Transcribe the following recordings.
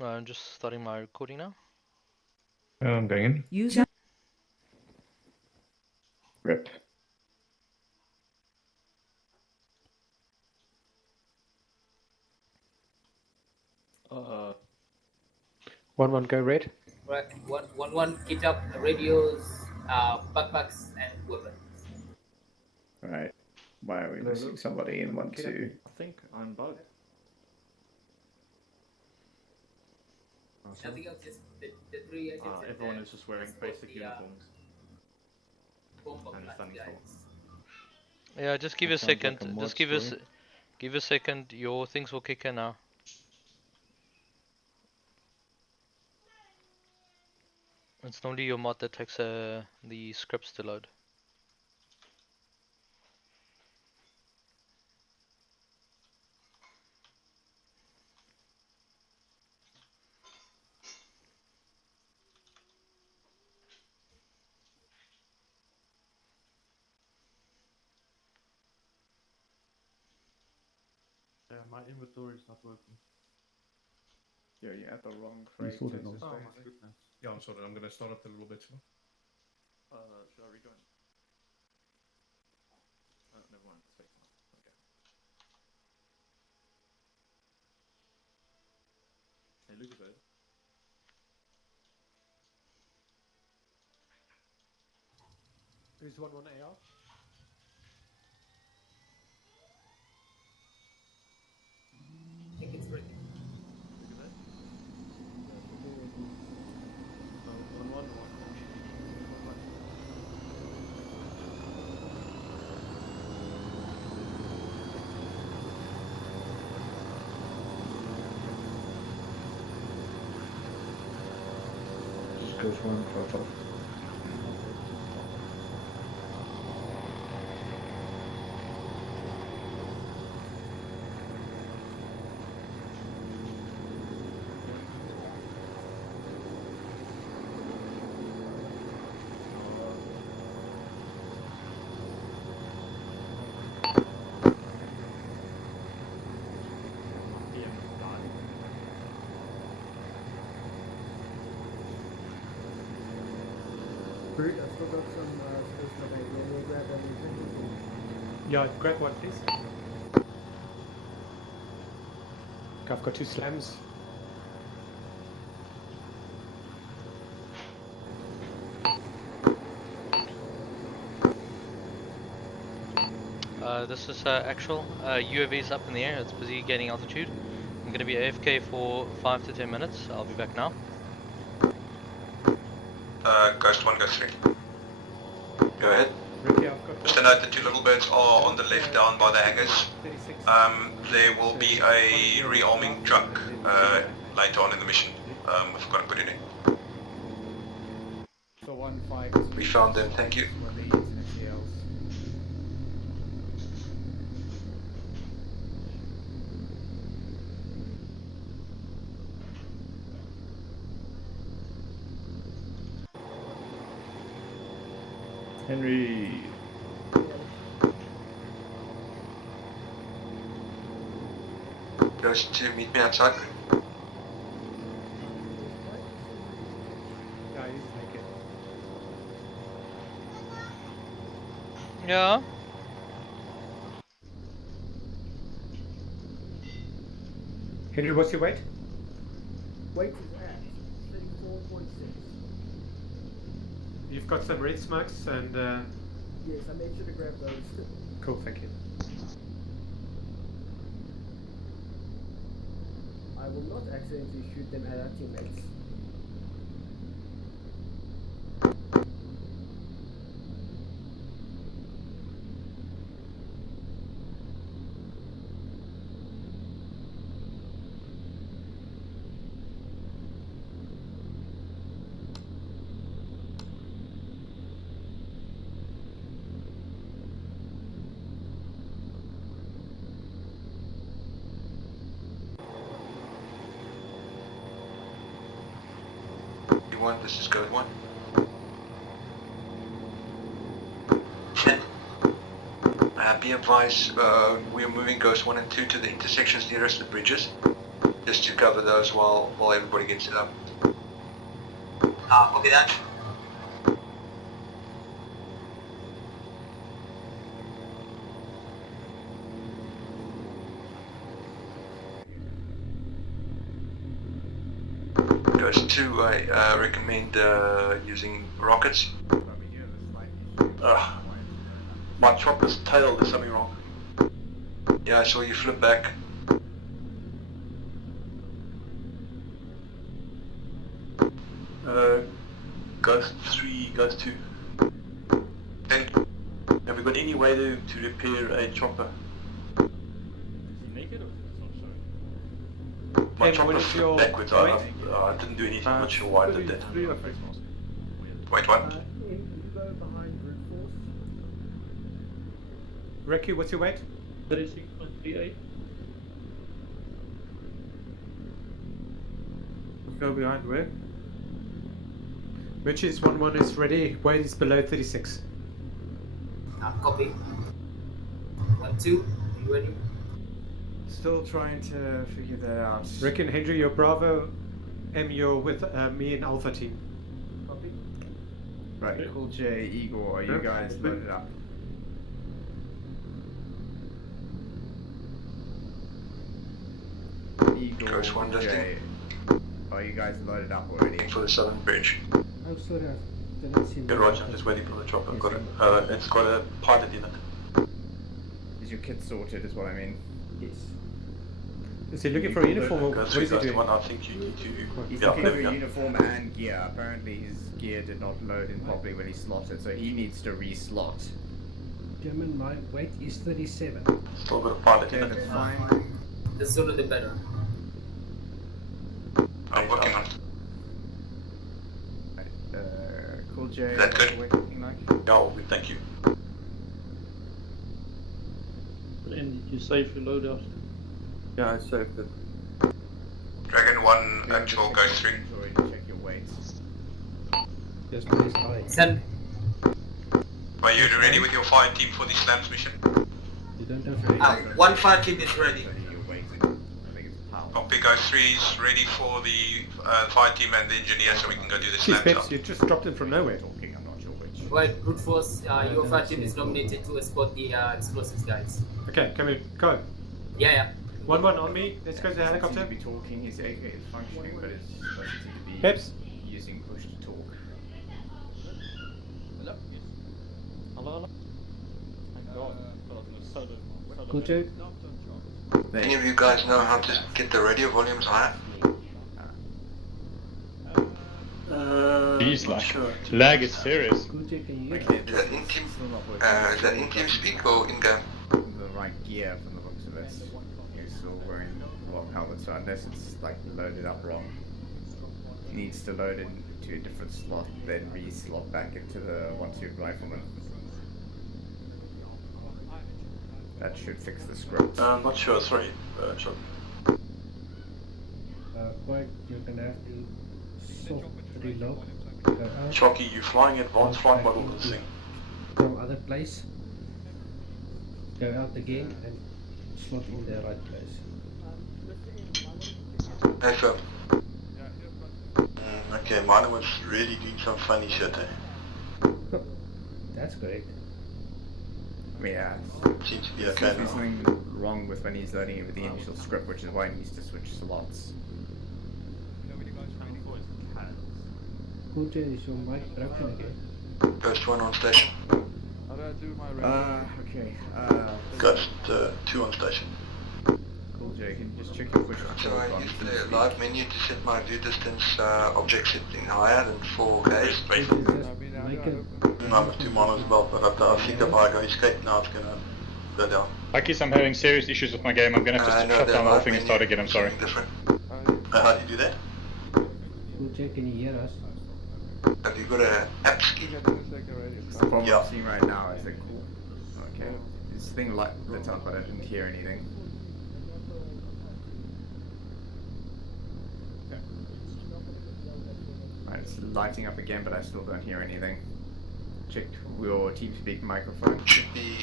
I'm just starting my recording now. I'm going in. User. Rip. One go red. Right, one kit up radios, backpacks, and weapons. Right. Why are we missing somebody in 1-2? I think I'm bugged. Nothing else, just the three agents. Everyone is just wearing basic uniforms Bomber and standing guys. tall. Yeah, just give That a sounds like second. a mod Just give story. us, give a second. Your things will kick in now. It's normally your mod that takes the scripts to load. Yeah, my inventory is not working. Yeah, you had the wrong You phrase. sorted it. Oh my goodness. Yeah, I'm sorry. I'm gonna start it a little bit slow. Should I rejoin? Never mind. Save now. Okay. Hey, Lucas. Who's 1-1 AR? I think it's ready. Lucas. Yeah, for me it is. So 1-1 or 1-1? Just goes one photo. Brute, I've still got some space available. Will you grab everything? Yeah, grab one, please. I've got 2 slams. This is actual. UAV is up in the air. It's busy gaining altitude. I'm gonna be AFK for 5 to 10 minutes. I'll be back now. Ghost 1, Ghost 3. Go ahead. Ricky, I've got Just a note, the two little birds are on the left down by the hangars. 36. There will be a rearming truck later on in the mission. We've got to put it in. So 1-5. We found them, thank you. When they use anything else. Henry. Ghost 2, meet me outside. Yeah, he's naked. Yeah. Henry, what's your weight? Weight is at 34.6. You've got some red smokes and Yes, I made sure to grab those. cool, thank you. I will not accidentally shoot them at our teammates. One, this is Ghost 1. Be advised, we are moving Ghost 1 and 2 to the intersections nearest the bridges. just to cover those while everybody gets it up. Copy that. Goes 2, I recommend using rockets. My chopper's tail, there's something wrong. Yeah, I saw you flip back. Ghost 3, Ghost 2. Then, have we got any way to repair a chopper? Is he naked or is it not showing? My And chopper what is flipped your backwards. weight? I didn't do anything. I'm not sure why I did that. 33 or face mask? Wait, what? Indigo behind brute force. Ricky, what's your weight? 36.38. Go behind where? Richie's 1-1 is ready. Weight is below 36. Copy. 1, 2. Are you ready? Still trying to figure that out. Rick and Henry, you're Bravo. M, you're with me and Alpha team. Copy. Right, Cool J, Igor, are you Yep. guys loaded up? Igor, Coast one, Cool J, are you guys loaded up already? For the southern bridge. Oh, sorry, I didn't see Yeah, Roger, I'm just waiting for the chopper. I've got it. It's got a pilot in it. Is your kit sorted is what I mean? Yes. Is he looking for a uniform or Go what through is he those doing? one, I think you need to... He's Yeah, looking there for we go. uniform and gear. Apparently his gear did not load in properly when he slotted, so he needs to re-slot. German, my weight is 37. Still got a pilot Okay, in that's it. fine. The sooner the better. I'm working on it. Cool J, Is that what's good? your weight looking like? Yeah, all good, thank you. And you save your loadout? Yeah, I saved it. Dragon 1, Yeah, actual just Ghost 3. check your inventory to check your weights. Yes, please. I. Send. Are you ready with your fire team for the slams mission? You don't have to. One fire team is ready. So your weight, I think it's pound. Copy, Ghost 3 is ready for the fire team and the engineer so we can go do the Jeez, slams Peps, up. you just dropped in from nowhere. Talking, I'm not sure which. Right, brute force. Your fire team is nominated to escort the explosives guys. Okay, come in. Go. Yeah, yeah. 1-1 on me. Let's go to the Doesn't helicopter. seem to be talking, his AK is functioning, but it doesn't seem to be Peps. using push to talk. Hello? Yes. Hello? Thank God. Solo. Cool J. Any of you guys know how to get the radio volumes higher? Jeez, Not like, sure. lag is serious. Cool J, can you hear? Okay, Is that in team? still not working. Is that in team speak or in game? The right gear from the looks of it. He's still wearing the wrong helmet, so unless it's like loaded up wrong, he needs to load it into a different slot, then re-slot back into the 1-2 rifleman. That should fix the script. I'm not sure, sorry. Chuck. Quite, you're gonna have to soft reload. Go out Chalky, you flying advanced flight model of this thing. from other place. Go out again and slot in the right place. Hey, Phil. Okay, mine was really doing some funny shit, eh? That's great. I mean, yeah, Seems to be there's okay now. something wrong with when he's loading it with the initial script, which is why he needs to switch slots. Cool J, is your mic broken again? Ghost 1 on station. Okay, Ghost 2 on station. Cool J, can you just check your push to So talk I on use team the speak? live menu to set my view distance object setting higher than 4K. Cool J, just make it. I'm at 2 miles as well, but I think if I go escape now it's gonna go down. Akis, I'm having serious issues with my game. I'm gonna have to No, shut the down the whole live thing and menu start again. I'm is sorry. something different. How do you do that? Cool J, can you hear us? Have you got an app key? The problem Yeah. I'm seeing right now is that cool. Okay, this thing lit up, but I didn't hear anything. Right, it's lighting up again, but I still don't hear anything. check your TeamSpeak microphone. Should be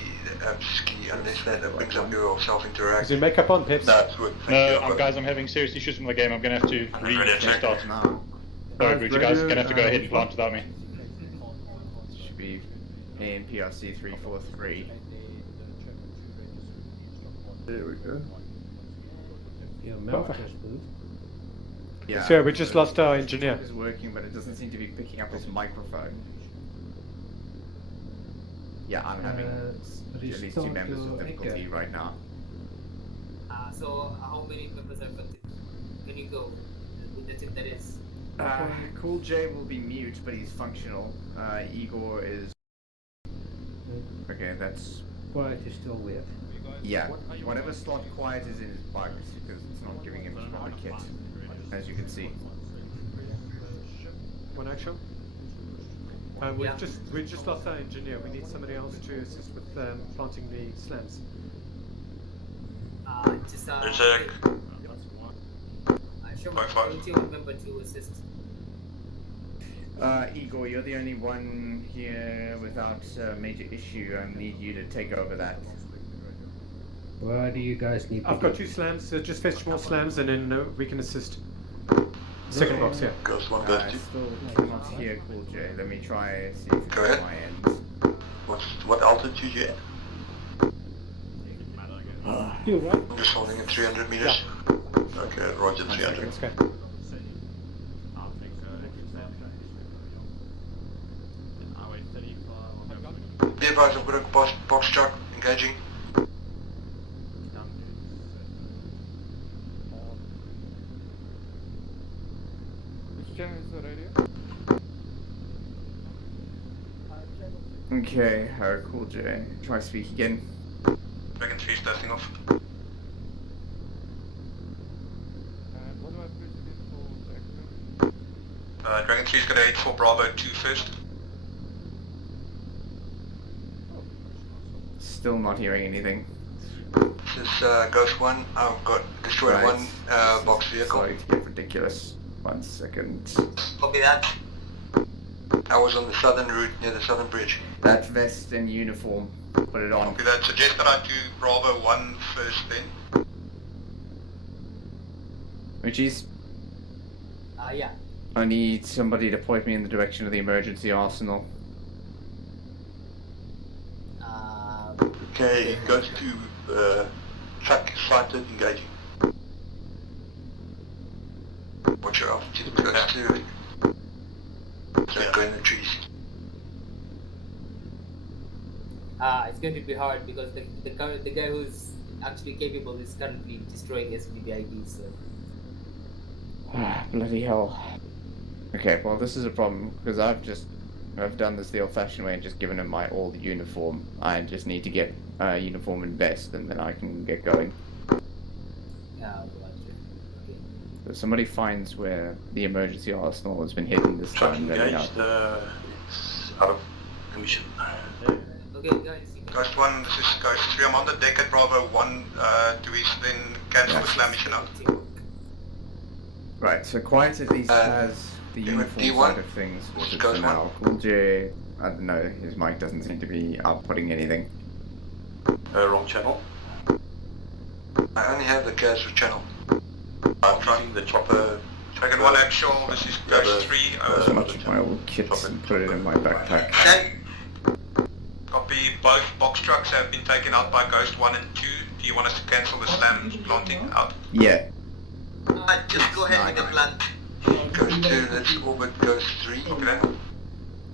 ski unless that brings up your self-interact. Is your makeup on, Pips? That's good. No, guys, I'm having serious issues with my game. I'm gonna have to restart. Nah, Sorry, Bridge, you guys are gonna have to go ahead and plant without me. should be in PRC 343. There we go. Your mouth just moved. Yeah. So we just lost our engineer. Is working, but it doesn't seem to be picking up his microphone. Yeah, I'm having at least 2 members of difficulty right now. So how many members are affected? Can you go with the team that is? Cool J will be mute, but he's functional. Igor is... Okay, that's... Quiet is still weird. Yeah, whatever slot quiet is in is bugged, because it's not giving him his proper kit, as you can see. One action. We've just lost our engineer. We need somebody else to assist with planting the slams. Sure, volunteer one member to assist. Igor, you're the only one here without major issue. I need you to take over that. Why do you guys need? I've got 2 slams. Just fetch more slams, and then we can assist. Second box, yeah. Ghost 1, Ghost 2. Still cannot hear Cool J. Let me try see if it's Go on ahead. my end. What altitude you at? You're right. I'm just holding at 300 meters. Okay, roger 300. Let's go. Be advised, I've got a box truck engaging. Okay, Cool J. Try speak again. Dragon 3 is testing off. Dragon 3 is gonna hit for Bravo 2 first. Still not hearing anything. This is Ghost 1. I've got destroyed Right. one box vehicle. Starting to get ridiculous. 1 second. Copy that. I was on the southern route near the southern bridge. That vest and uniform. Put it on. Copy that. Suggest that I do Bravo 1 first then. Richie's. Yeah. I need somebody to point me in the direction of the emergency arsenal. Okay, goes to truck sighted engaging. Watch your altitude, goes to go in the trees. It's going to be hard because the guy who's actually capable is currently destroying SVBID, so... Bloody hell. Okay, well this is a problem, because I've done this the old-fashioned way and just given him my old uniform. I just need to get uniform and vest, and then I can get going. Okay. So if somebody finds where the emergency arsenal has been hidden this time, let me know. Engaged, it's out of commission. Okay, guys. Ghost 1, this is Ghost 3. I'm on the deck at Bravo 1. Do we then cancel the slam mission out? Right, so Quiet at least has the uniform D1? side of things, which is Ghost for now. Cool J, I don't know, his mic doesn't seem to be outputting anything. Wrong channel. I only have the casual channel. I'm trying the chopper. Dragon 1 actual, this is Ghost 3. So much of my old kits and put it in my backpack. Okay. Copy, both box trucks have been taken out by Ghost 1 and 2. Do you want us to cancel the slam planting out? Yeah. Just go ahead with the plant. Ghost 2, let's orbit Ghost 3. Okay.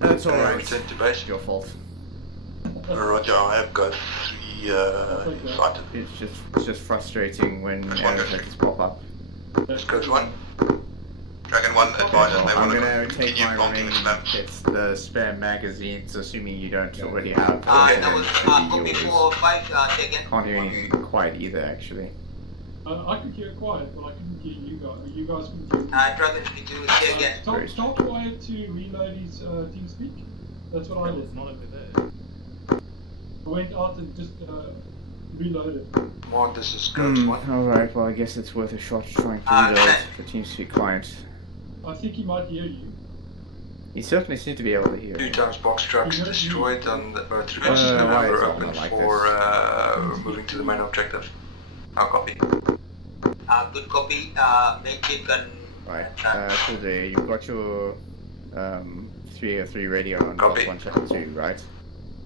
That's alright. Return to base. It's your fault. Roger, I have Ghost 3 sighted. It's just frustrating when errors like this pop up. Let's Ghost 1. Dragon 1 advises they I'm want gonna to take continue my planting remaining the slams. kits, the spare magazines, assuming you don't already have. That was copy copy 4-5 taken. Can't hear anything quiet either, actually. I could hear quiet, but I couldn't hear you guys. You guys couldn't hear me. Dragon, can you say again? Tell Quiet to reload his TeamSpeak. That's what I did. It's not over there. I went out and just reloaded. One, this is Ghost 1. Alright, well I guess it's worth a shot trying to reload the TeamSpeak client. I think he might hear you. You certainly seem to be able to hear. 2 times box trucks destroyed on the road through why is we're it open not like for moving to the main objective. I'll copy. Good copy. Make it can. Right. So there, you've got your 303 radio on Copy. block 1 channel 2, right?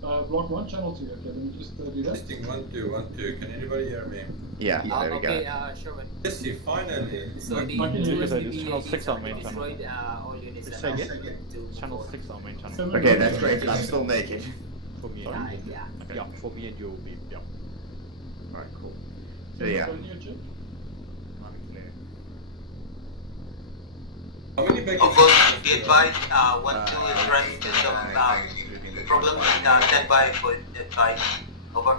Block 1, channel 2. Okay, let me just do that. Testing 1 2 1 2. Can anybody hear me? Yeah, there we Okay, go. Sherman. Yes, see, finally. So the I can hear you. 2 SVB Channel 6 are on main channel. destroyed. All units Say are again? to Channel four. 6 on main channel. Okay, that's great, but I'm still naked. For me. Yeah, yeah. Okay. Yeah, for me and you will be. Yeah. Alright, cool. So yeah. Radio check. I'm clear. How many back Of course, be advised, 1 2 is running into some problem. Stand by for advice. Over.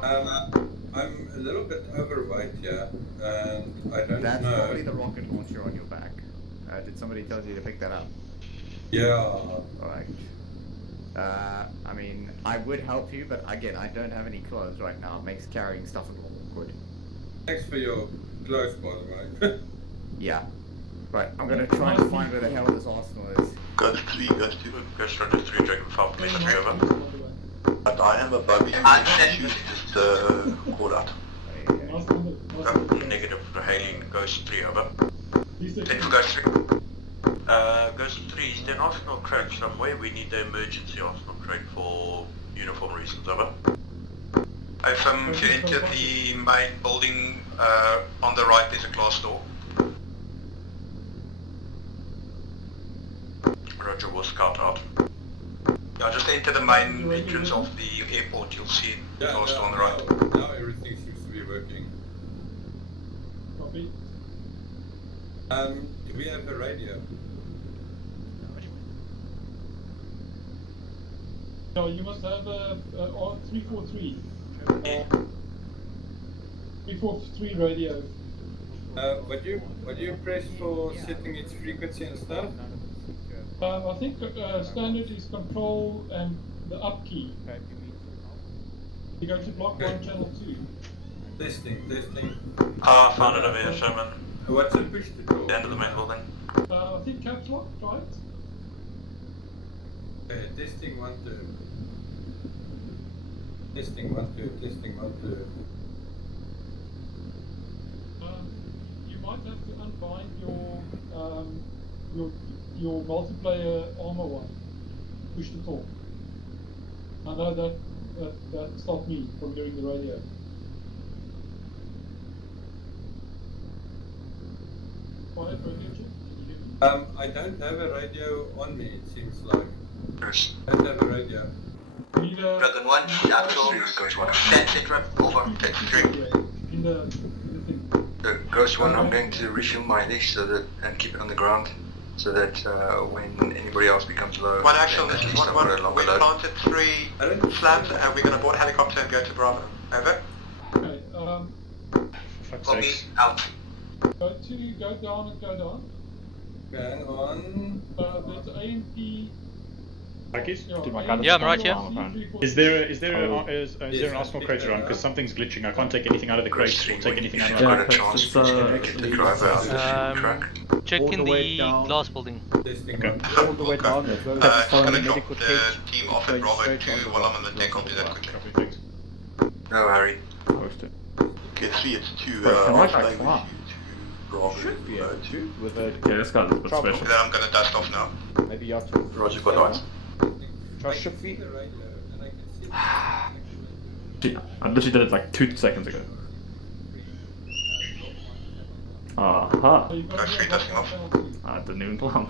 I'm a little bit overweight, yeah, and I don't That's know. probably the rocket launcher on your back. Did somebody tell you to pick that up? Yeah. Alright. I mean, I would help you, but again, I don't have any clothes right now. It makes carrying stuff a little awkward. Thanks for your clothes, by the way. Yeah. Right, I'm gonna try and find where the hell this arsenal is. Ghost 3, Ghost 2, Ghost Roger 3, Dragon 5, Police 3, over. But I am above you. Just call out. Negative for hailing Ghost 3, over. 10 for Ghost 3. Ghost 3, is there an arsenal crate somewhere? We need the emergency arsenal crate for uniform reasons, over. If you enter the main building, on the right there's a glass door. Roger, will scout out. Yeah, just enter the main entrance of the airport, you'll see the glass door on the right. Now everything seems to be working. Copy. Do we have a radio? No, you must have a 343. 343 radio. Would you press for setting its frequency and stuff? I think standard is control and the up key. You go to block 1, channel 2. Testing. Ah, found it over here, Sherman. What's the push to talk? The end of the main building. I think caps lock, right? Okay, testing 1 2. Testing 1 2. Testing 1 2. You might have to unbind your multiplayer armor one. Push to talk. I know that stopped me from hearing the radio. Quiet radio check. Can you hear me? I don't have a radio on me, it seems like. Yes. I don't have a radio. Need a Dragon 1, actual. Set rep, over. Take 3. in the thing. Ghost 1, I'm going to refuel my leash so that, and keep it on the ground, so that when anybody else becomes low... One action, then this at is least 1 I've 1. got a longer We've load. planted 3 slabs and we're going to board a helicopter and go to Bravo. Over. Okay, Fuck's Copy, sakes. out. go down and go down. Hang on. There's AMP. Marcus? Yeah, I'm right here. Is there an arsenal crate around? Because something's glitching. I can't take anything out of the crate or take anything out of I've the got a chance to get the driver out of the track. Check All in the way the down. glass building. Testing Okay. 1 All the way down. As well. Just Follow gonna the drop medical the cage. team off at Going Bravo straight 2 on the while I'm on the deck, I'll do that Copy, quickly. thanks. No hurry. Posted. Okay, 3, it's 2, Wait, can I I'll back fly fly? with you to Bravo Should be able 2. to with a Yeah, this guy's a bit Trouble. special. Then I'm gonna dust off now. maybe you have to. Roger, got lights. Trust should be. the radio and I can see Gee, I literally did it like 2 seconds ago. Aha. So you've got Ghost 3 dusting off. I didn't even plan.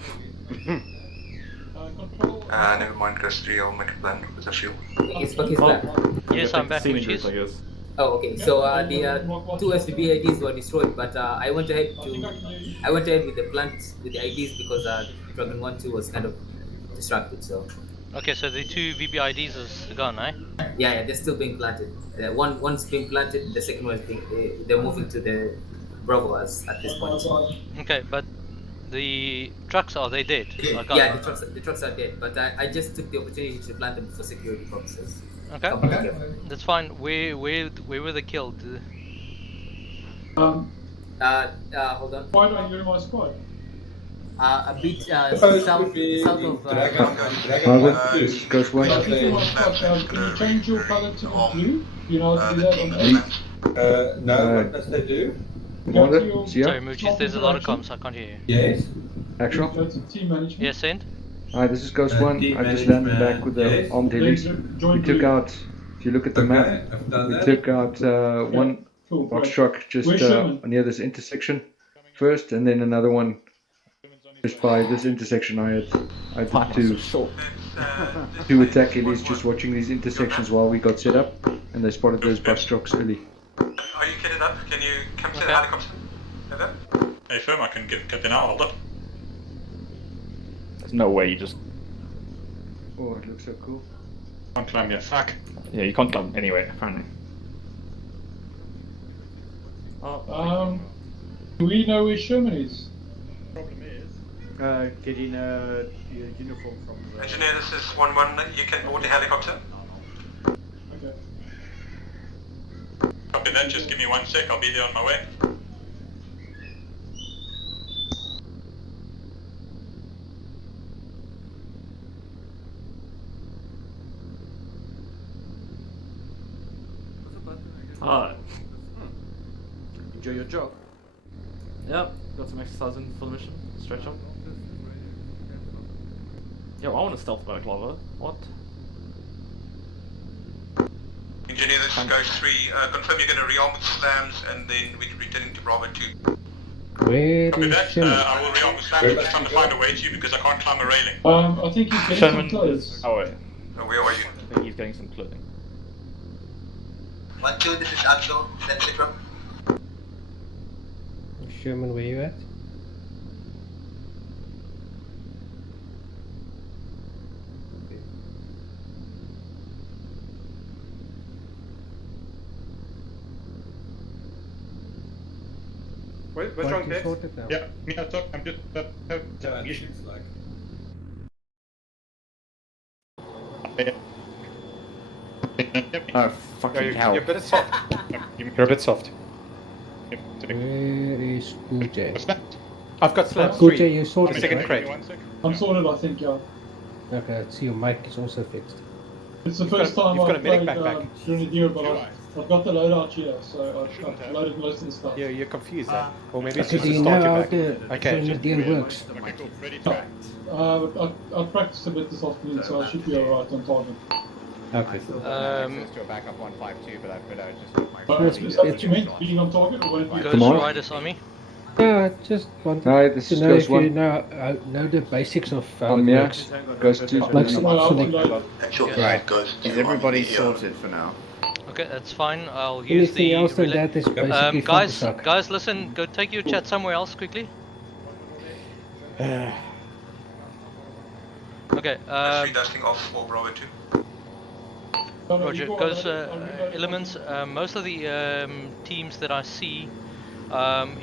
Control. Never mind, Ghost 3, I'll make a plan with the fuel. Is Bucky's back? Yes, I'm back, Seen which injuries, is... I guess. Oh, okay. So the 2 SVB IDs were destroyed, but I went ahead with the plant with the IDs because Dragon 1 2 was kind of distracted. So Okay, so the 2 VBIDs is gone, eh? yeah, they're still being planted. One's being planted. The second one is being they're moving to the Bravo at this point. Okay, but the trucks, are they dead? Are gone? Yeah, the trucks are dead, but I just took the opportunity to plant them for security purposes. Okay, Okay. that's fine. Where were they killed? Hold on. Why are you in my squad? A bit Supposed to south be south in of Dragon, Dragon Marvin, 1, this is Ghost 1. I think you want to, can you change your color to the blue? You know how to do that on Lee. X? no, what does that do? Go to Commander, your Zia, Sorry, Moochies, there's a lot of interaction. comms, I can't hear you. Yes. Actual. Go to team management. Yeah, send? Hi, this is Ghost 1. Team I just landed back with the management, armed Then helis. join We took blue. out, if you look at the Okay, map, I've done we that. took out one Cool, box great. truck just Where's Sherman? near this intersection first, and then another one just by this intersection. I had two attack helis just watching these intersections while we got set up, and they spotted those bus trucks early. Are you kitted up? Can you come to the helicopter? Over? Hey, firm, I can get in now, hold up. There's no way you just... Oh, it looks so cool. Can't climb yet, fuck. Yeah, you can't climb anyway, apparently. Do we know where Sherman is? Problem is, getting a uniform from the... Engineer, this is 1-1. You can board the helicopter. Okay. Copy that, just give me 1 sec, I'll be there on my way. Hi. Enjoy your job. Yep, got some exercise in for the mission. Stretch up. Yo, I want a stealth boat, Lava. What? Engineer, this is Ghost 3. Confirm you're going to rearm with slams and then we're returning to Bravo 2. Where Copy is that, Sherman? I will rearm with slams, I'm just trying to find a way to you because I can't climb a railing. I think he's getting Sherman some clothes. Oh wait. Where are you? I think he's getting some clothing. 1-2, this is Axel. Send Citro. Sherman, where you at? What's wrong, Pips? Sorted now. Yeah, me not talk, I'm just... It's like... Oh, fucking hell. You're a bit soft. You're a bit soft. Where is Gucci? What's that? I've got slabs. Gucci, 3. you sorted, Second right? crate. I'm sorted, I think, yeah. Okay, I see your mic is also fixed. It's the first time you've got a I've medic played backpack. Grenadier, but I've got the loadout here, so I've loaded most of the stuff. You're confused then. Or maybe it's Okay, just do a you know start how you back. the Okay. Grenadier works? Okay, cool, ready to go. I've practiced a bit this afternoon, so I should be alright on target. Okay. To a backup 152, but I just Is that what you meant, being on target, or what Ghost Riders on me. No, I just wanted Hi, this to is know Ghost if you 1. know the basics of how it Yeah, works. Ghost 2. Like some Actual Right. Ghost 2. Is everybody sorted for now? Okay, that's fine. I'll use Anything the else than relay. that is basically fun to suck. Guys, listen. Go take your chat somewhere else quickly. Okay. Three dusting off for Bravo 2. Roger. Goes elements. Most of the teams that I see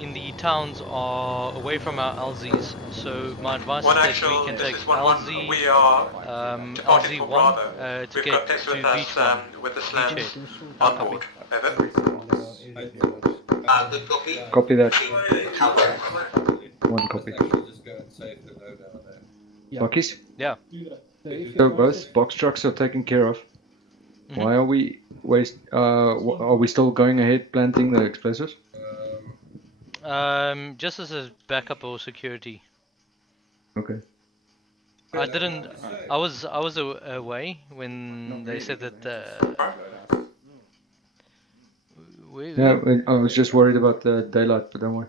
in the towns are away from our LZs. So my advice One is that actual, we can this take is 1-1. LZ, We are departing for LZ1 Bravo. to We've get got text to with us Beach 1. with the Beach slams head. on Copy. board. Over. Good copy. Copy that. Tower. One copy. Just go and save the loadout there. Buckies? Yeah. So both box trucks are taken care of. Why are we are we still going ahead planting the explosives? Just as a backup or security. Okay. I didn't. I was away when they said that. Yeah, I was just worried about the daylight, but don't worry.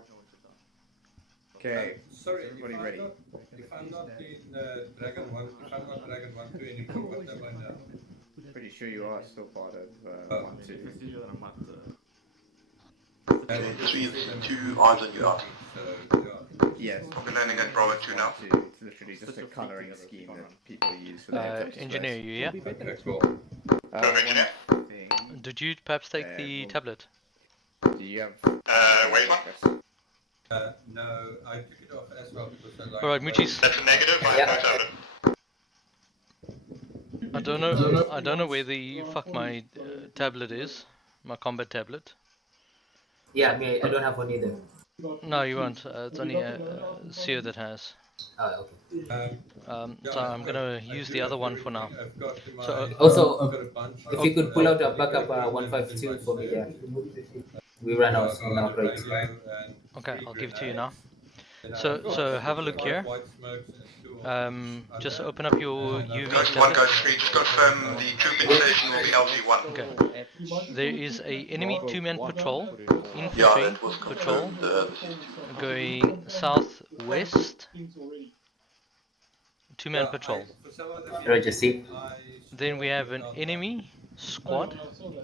Okay. Sorry, everybody ready? If I'm not in Dragon 1, if I'm not Dragon 1 2 anymore, what am I now? Pretty sure you are still part of 1-2. 3-2, eyes on you out. Yes. We're landing at Bravo 2 now. It's literally just a colouring scheme that people use for their Engineer, you yeah? Okay, cool. Engineer. Did you perhaps take the tablet? Do you have? Wait one. No, I took it off as well because I like. Alright, Moochies. That's a negative. I don't know where the fuck my tablet is. My combat tablet. Yeah, I don't have one either. No, you won't. It's only Seer that has. Okay. So I'm gonna use the other one for now. So Also, if you could pull out a backup 152 for me there. We ran out in our crate. okay, I'll give it to you now. So have a look here. Just open up your UV Ghost 1, tablet. Ghost 3, just confirm the troop in station will be LZ1. Okay. There is a enemy two-man patrol, Yeah, infantry that was patrol, confirmed. This is 2. going southwest. Two-man patrol. Roger, see. Then we have an enemy squad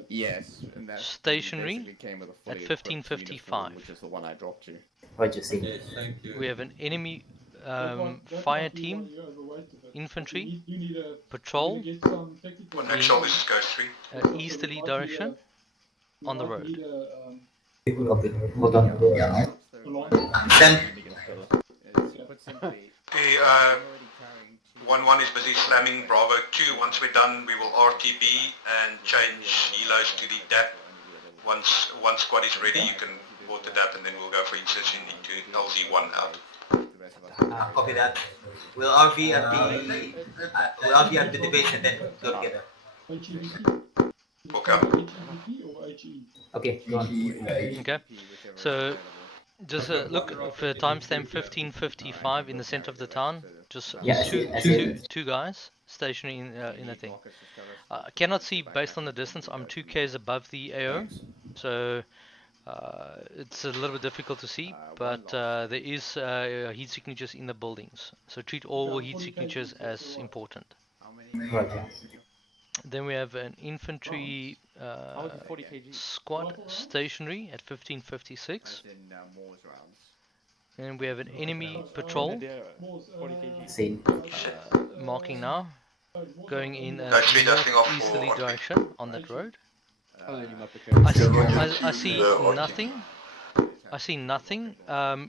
Yes, and that stationary basically came with a at fully equipped 1555. uniform, which is the one I dropped you. Roger, see. Yes, thank you. We have an enemy fire team, infantry, patrol What next shall this is Ghost 3? easterly direction on the road. Hold on. Send. Put simply, Okay, 1-1 is busy slamming Bravo 2. Once we're done, we will RTB and change helos to the DAP. Once one squad is ready, you can board the DAP and then we'll go for insertion into LZ1 out. Copy that. We'll RV at the debate and then go together. Okay. Okay, go on. Okay, so just look for timestamp 1555 in the center of the town. Just Yeah, I see it. two guys stationary in the thing. I cannot see based on the distance. I'm 2Ks above the AO, so it's a little bit difficult to see. But there is heat signatures in the buildings, so treat all heat signatures as important. Roger. Then we have an infantry squad stationary at 1556. And we have an enemy patrol marking now, going in a northeasterly direction on that road. I see nothing. I see nothing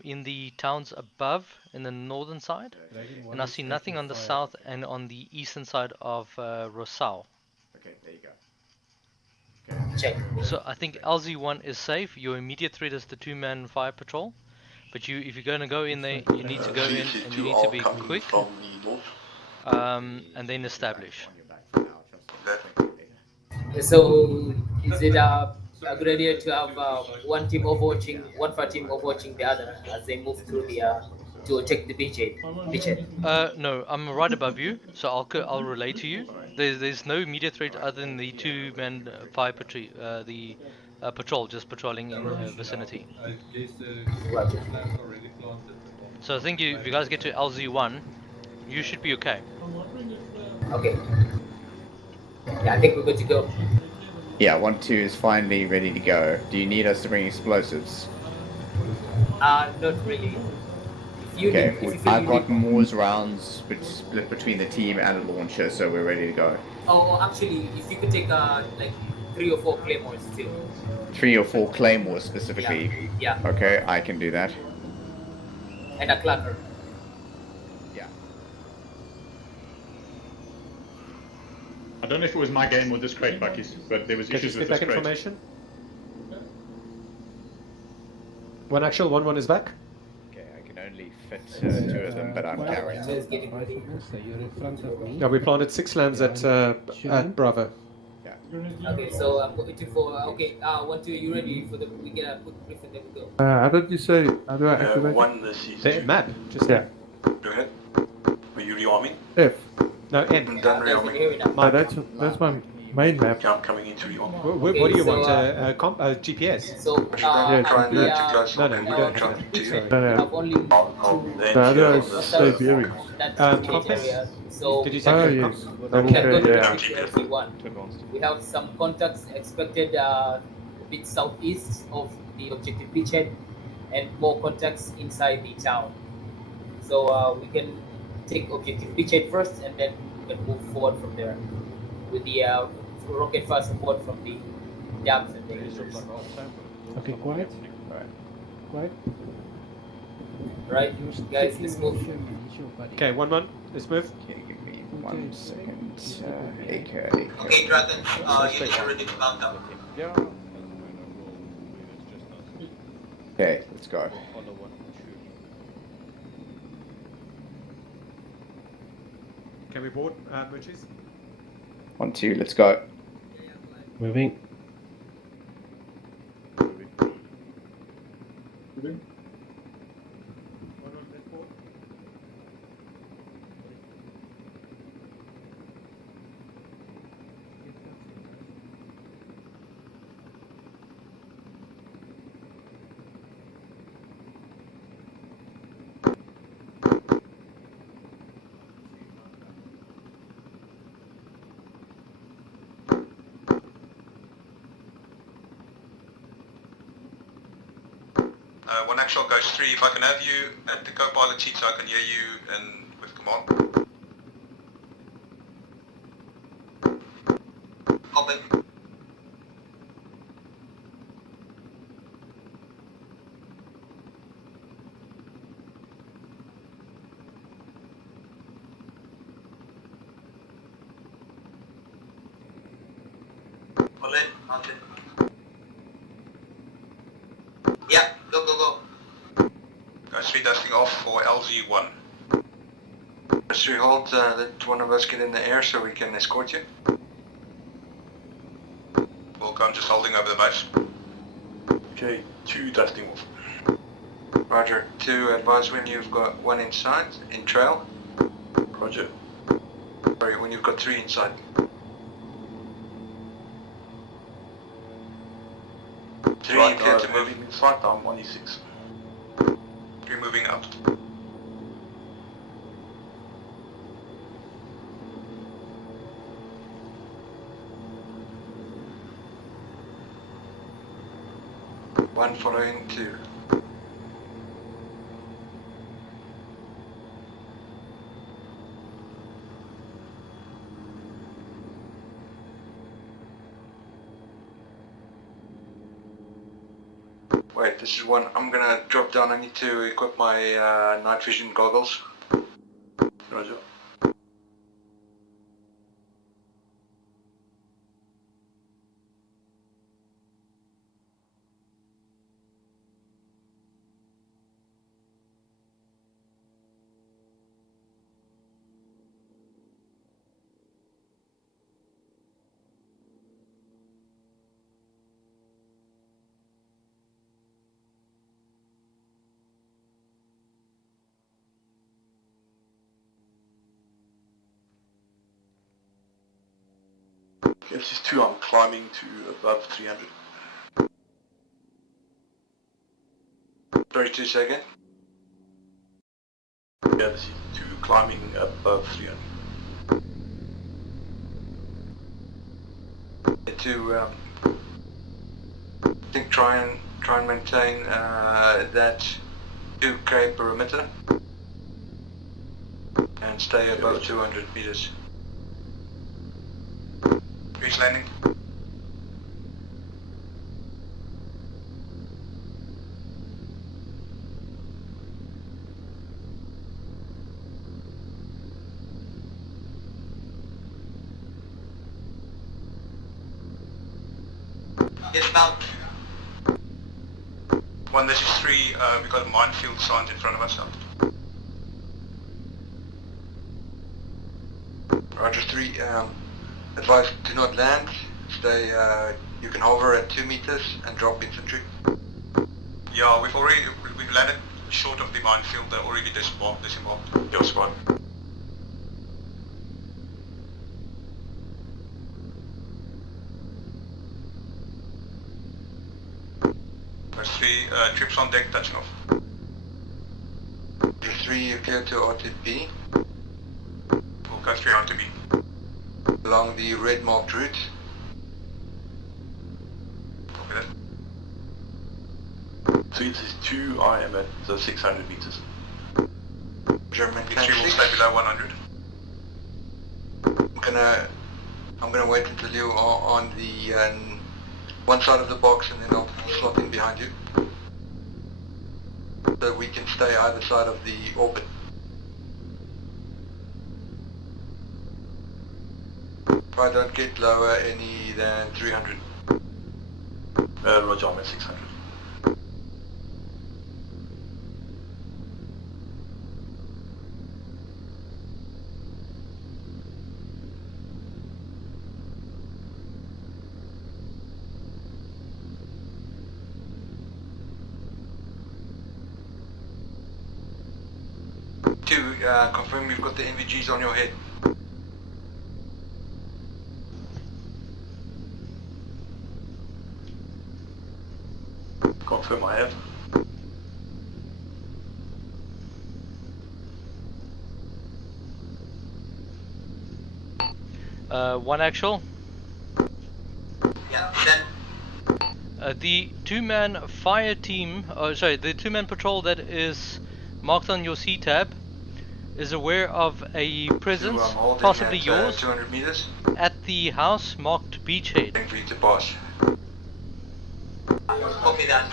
in the towns above in the northern side, and I see nothing on the south and on the eastern side of Rosal. okay, there you go. Check. So I think LZ1 is safe. Your immediate threat is the two-man fire patrol, but if you're going to go in there, you need to go in and you need to be quick, and then establish. So, is it a good idea to have one fire team overwatching the other as they move through the to check the beachhead? No, I'm right above you, so I'll relay to you. There's no immediate threat other than the two-man fire patrol, the patrol just patrolling in the vicinity. So I think if you guys get to LZ1, you should be okay. Okay. Yeah, I think we're good to go. Yeah, 1-2 is finally ready to go. Do you need us to bring explosives? Not really. Okay, I've got Moore's rounds split between the team and the launcher, so we're ready to go. Oh, actually, if you could take like 3 or 4 claymores too. 3 or 4 claymores specifically? Yeah. Okay, I can do that. And a clapper. Yeah. I don't know if it was my game or this crate, Buckies, but there was issues with this crate. Information. One actual, 1-1 is back. Okay, I can only fit 2 of them, but I'm carrying. Yeah, we planted 6 lambs at Bravo. Okay, so I'm waiting for. Okay, 1-2, you ready for the? We gonna put brief and then we go. How did you say? How do I activate? The map, just yeah. Go ahead. Are you rearming? F. No, N. Done rearming. No, that's my main map. Yeah, I'm coming into rearm. What do you want? GPS? So Try and no, you don't have No, I have only 2 how do I say bearings? Compass? area. So Did you Oh, say yes. okay, we have some contacts expected a bit southeast of the objective beachhead and more contacts inside the town. So we can take objective beachhead first and then we can move forward from there with the rocket fire support from the dams and the Okay, quiet. Quiet. Right, guys, let's move. Okay, 1-1, let's move. Okay, give me 1 second. AK. Okay, Dragon, you're ready to mount up. Okay, let's go. Can we board, Moochies? 1, 2, let's go. Moving. Moving. Let's board. One actual goes 3. If I can have you at the co-pilot seat so I can hear you and with command. Open. Pull in, mounted. Yeah, go, go, go. Guys, 3 dusting off for LZ1. Guys, 3 hold, let one of us get in the air so we can escort you. Welcome, just holding over the base. Okay, 2 dusting off. Roger, 2, advise when you've got 1 inside, in trail. Roger. Sorry, when you've got 3 inside. 3 Right, clear to move. moving inside, I'm 1E6. 3 moving out. One following 2. Wait, this is 1. I'm gonna drop down. I need to equip my night vision goggles. Roger. Okay, this is 2. I'm climbing to above 300. 32 seconds. Yeah, this is 2 climbing above 300. To I think try and maintain that 2K perimeter and stay above 200 meters. Reach landing. Dismount. 1, this is 3, we've got minefield signs in front of us. Roger 3, advise do not land, stay, you can hover at 2 meters and drop infantry. Yeah, we've landed short of the minefield, they're already disembarked. Your squad. There's 3 trips on deck touching off. 3, you clear to RTB. We'll go 3 RTB. Along the red marked route. Copy that. 3, this is 2, I am at 600 meters. German 3 will stay below 100. I'm gonna wait until you are on the one side of the box and then I'll slot in behind you. So we can stay either side of the orbit. Try don't get lower any than 300. Roger, I'm at 600. 2, confirm you've got the NVGs on your head. Confirm I have. One actual. Yeah, then. The two-man fire team, the two-man patrol that is marked on your C-tab is aware of a presence, possibly at, yours, 200 meters. at the house marked Beachhead. Waiting for you to pass. Copy that.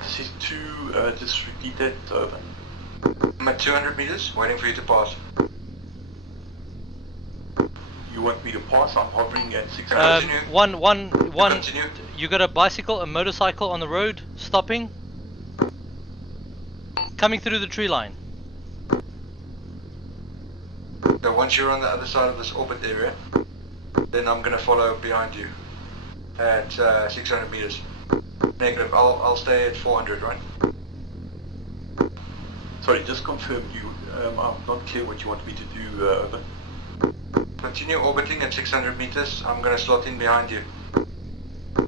This is 2, just repeat that, over. I'm at 200 meters, waiting for you to pass. You want me to pass? I'm hovering at 600. One. You got a bicycle, a motorcycle on the road, stopping, coming through the tree line. So once you're on the other side of this orbit area, then I'm gonna follow behind you at 600 meters. Negative. I'll stay at 400, right? Sorry, just confirm you. I'm not clear what you want me to do, over. Continue orbiting at 600 meters. I'm gonna slot in behind you.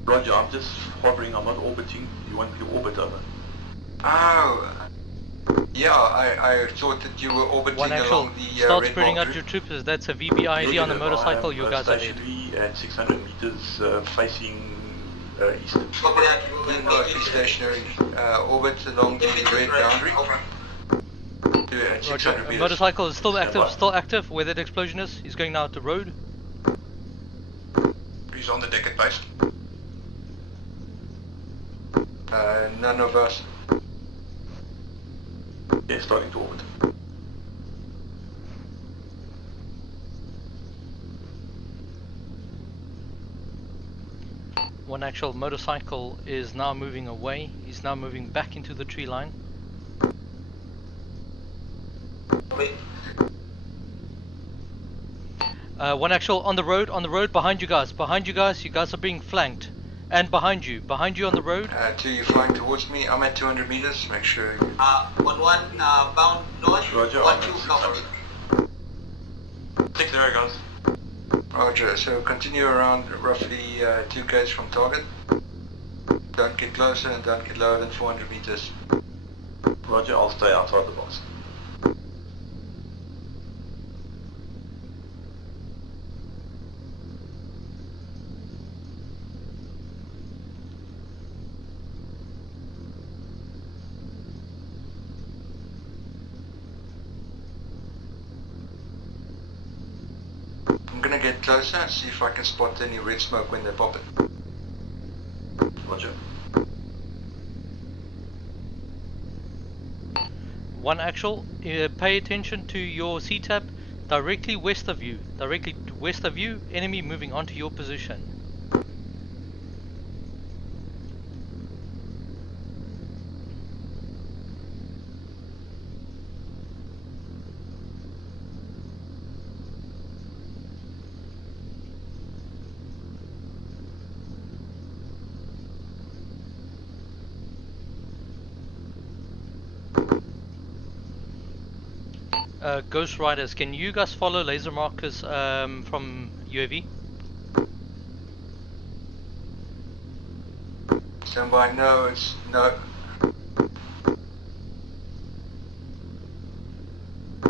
Roger, I'm just hovering, I'm not orbiting. You want me to orbit, over? Oh, yeah, I thought that you were orbiting One actual. along the Start red spreading mark out your route. troops. That's a VVID on the motorcycle. You guys are dead. Stationary at 600 meters, facing east. Copy that. Then be stationary. Orbit along the red boundary. At 600 Roger. meters. Motorcycle is still active. Where that explosion is, he's going now at the road. He's on the deck at base. None of us. Yeah, starting to orbit. One actual motorcycle is now moving away. He's now moving back into the tree line. One actual on the road behind you guys. You guys are being flanked. And behind you on the road. 2, you're flying towards me. I'm at 200 meters. Make sure you... 1-1, bound north. Roger, 1-2, cover. 6 there, guys. Roger, so continue around roughly 2 k's from target. Don't get closer and don't get lower than 400 meters. Roger, I'll stay outside the box. I'm gonna get closer and see if I can spot any red smoke when they pop it. Roger. One actual, pay attention to your C-tab directly west of you. Enemy moving onto your position. Ghost Riders, can you guys follow laser markers from UAV? Stand by, no, it's no.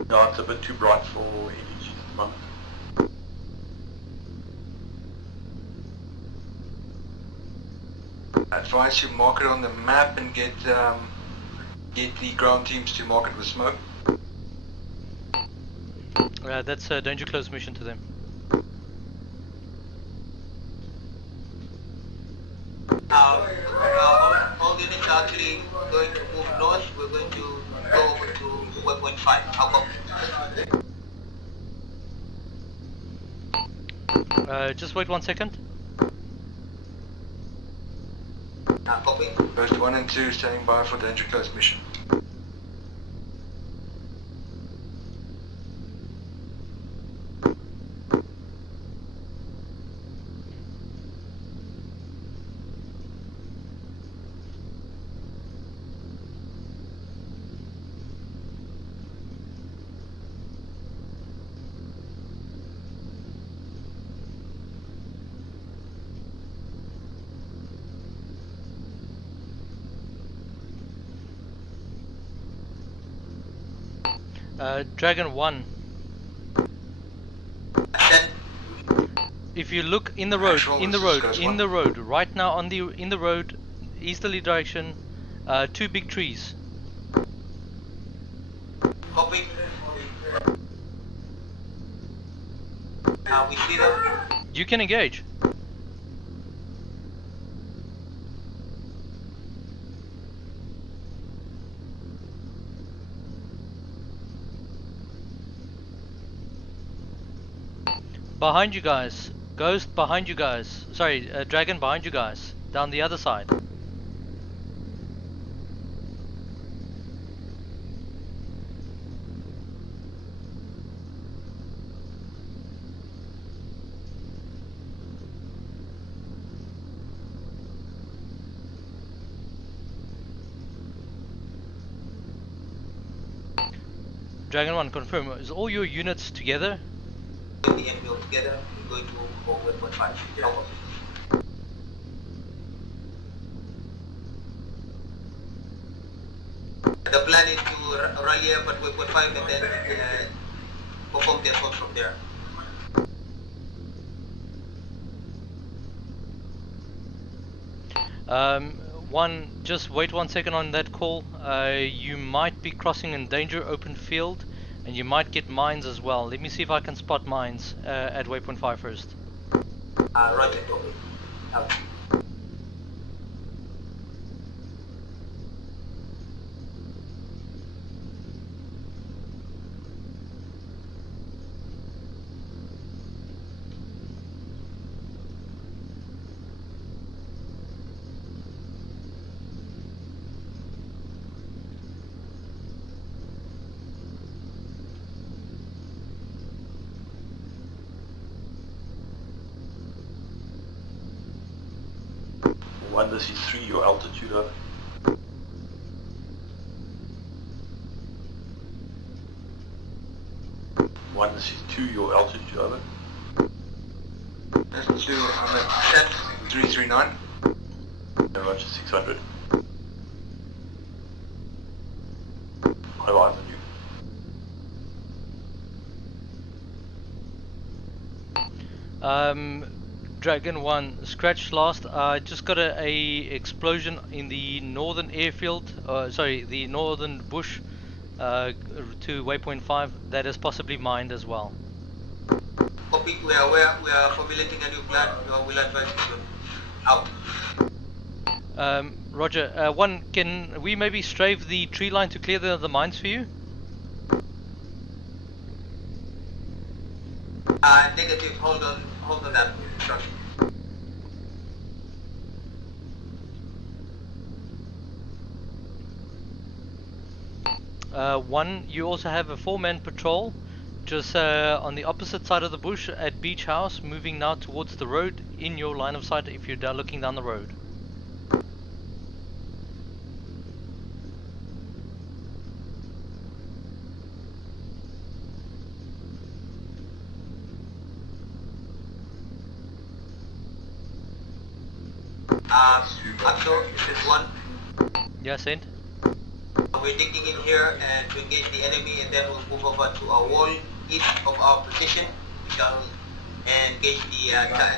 No, it's a bit too bright for NVGs at the moment. Advise you mark it on the map and get the ground teams to mark it with smoke. That's a danger close mission to them. All units are actually going to move north. We're going to go over to 1.5. How come? Just wait 1 second. Copy. Post 1 and 2 standing by for danger close mission. Dragon 1. If you look in the road, right now in the road, easterly direction, 2 big trees. Copy. We see them. You can engage. Behind you guys. Ghost behind you guys. Sorry, Dragon behind you guys. Down the other side. Dragon 1, confirm. Is all your units together? The enemy all together. We're going to move forward 1.5. Over. The plan is to rally up at waypoint 5 and then perform the assault from there. One, just wait 1 second on that call. You might be crossing in danger open field, and you might get mines as well. Let me see if I can spot mines at waypoint 5 first. Roger, copy. Out. One, this is 3, your altitude up. One, this is 2, your altitude over. Let's do on the set 339. Roger, 600. I have eyes on you. Dragon 1, scratch last. I just got a explosion in the northern airfield, sorry, the northern bush to waypoint 5. That is possibly mined as well. Copy, we are formulating a new plan. We'll advise you. Out. Roger, 1, can we maybe strafe the tree line to clear the mines for you? Negative, hold on that. Sorry. 1, you also have a 4-man patrol just on the opposite side of the bush at Beach House, moving now towards the road in your line of sight if you're looking down the road. Axel, this is 1. Yeah, sent. We're digging in here and to engage the enemy, and then we'll move over to our wall east of our position. We shall engage the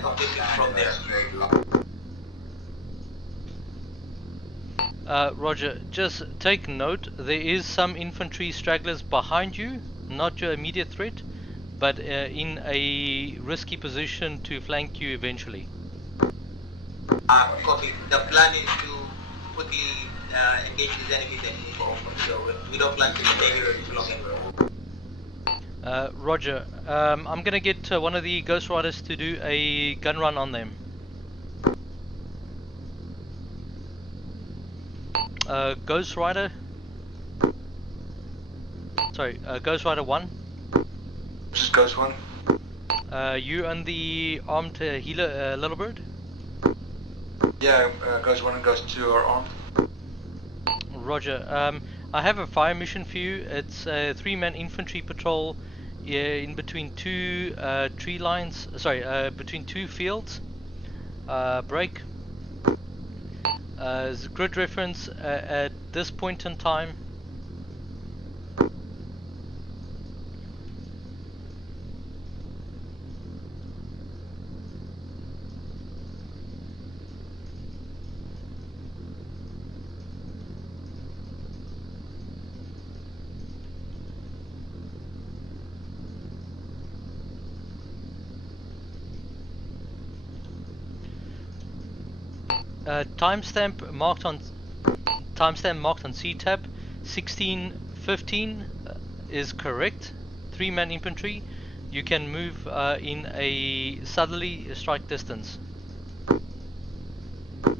objective from there. Roger, just take note, there is some infantry stragglers behind you, not your immediate threat, but in a risky position to flank you eventually. Copy. The plan is to quickly engage these enemies and move over, so we don't plan to stay here too long anymore. Roger, I'm gonna get one of the Ghost Riders to do a gun run on them. Ghost Rider. Sorry, Ghost Rider 1. This is Ghost 1. You and the armed healer, Little Bird? Yeah, Ghost 1 and Ghost 2 are armed. Roger. I have a fire mission for you. It's a 3-man infantry patrol in between 2 tree lines. Sorry, between 2 fields. Break. Grid reference at this point in time. Timestamp marked on C tab 1615 is correct. 3-man infantry. You can move in a southerly strike distance.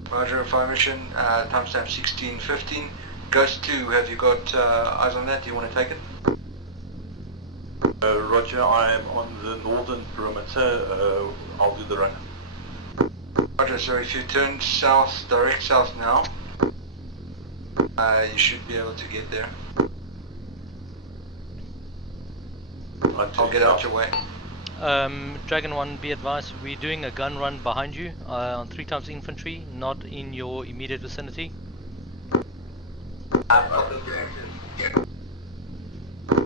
Roger, information. Timestamp 1615. Ghost 2, have you got eyes on that? Do you want to take it? Roger, I am on the northern perimeter. I'll do the run. Roger, so if you turn south, direct south now, you should be able to get there. I'll get out your way. Dragon 1, be advised, we're doing a gun run behind you on 3 times infantry, not in your immediate vicinity.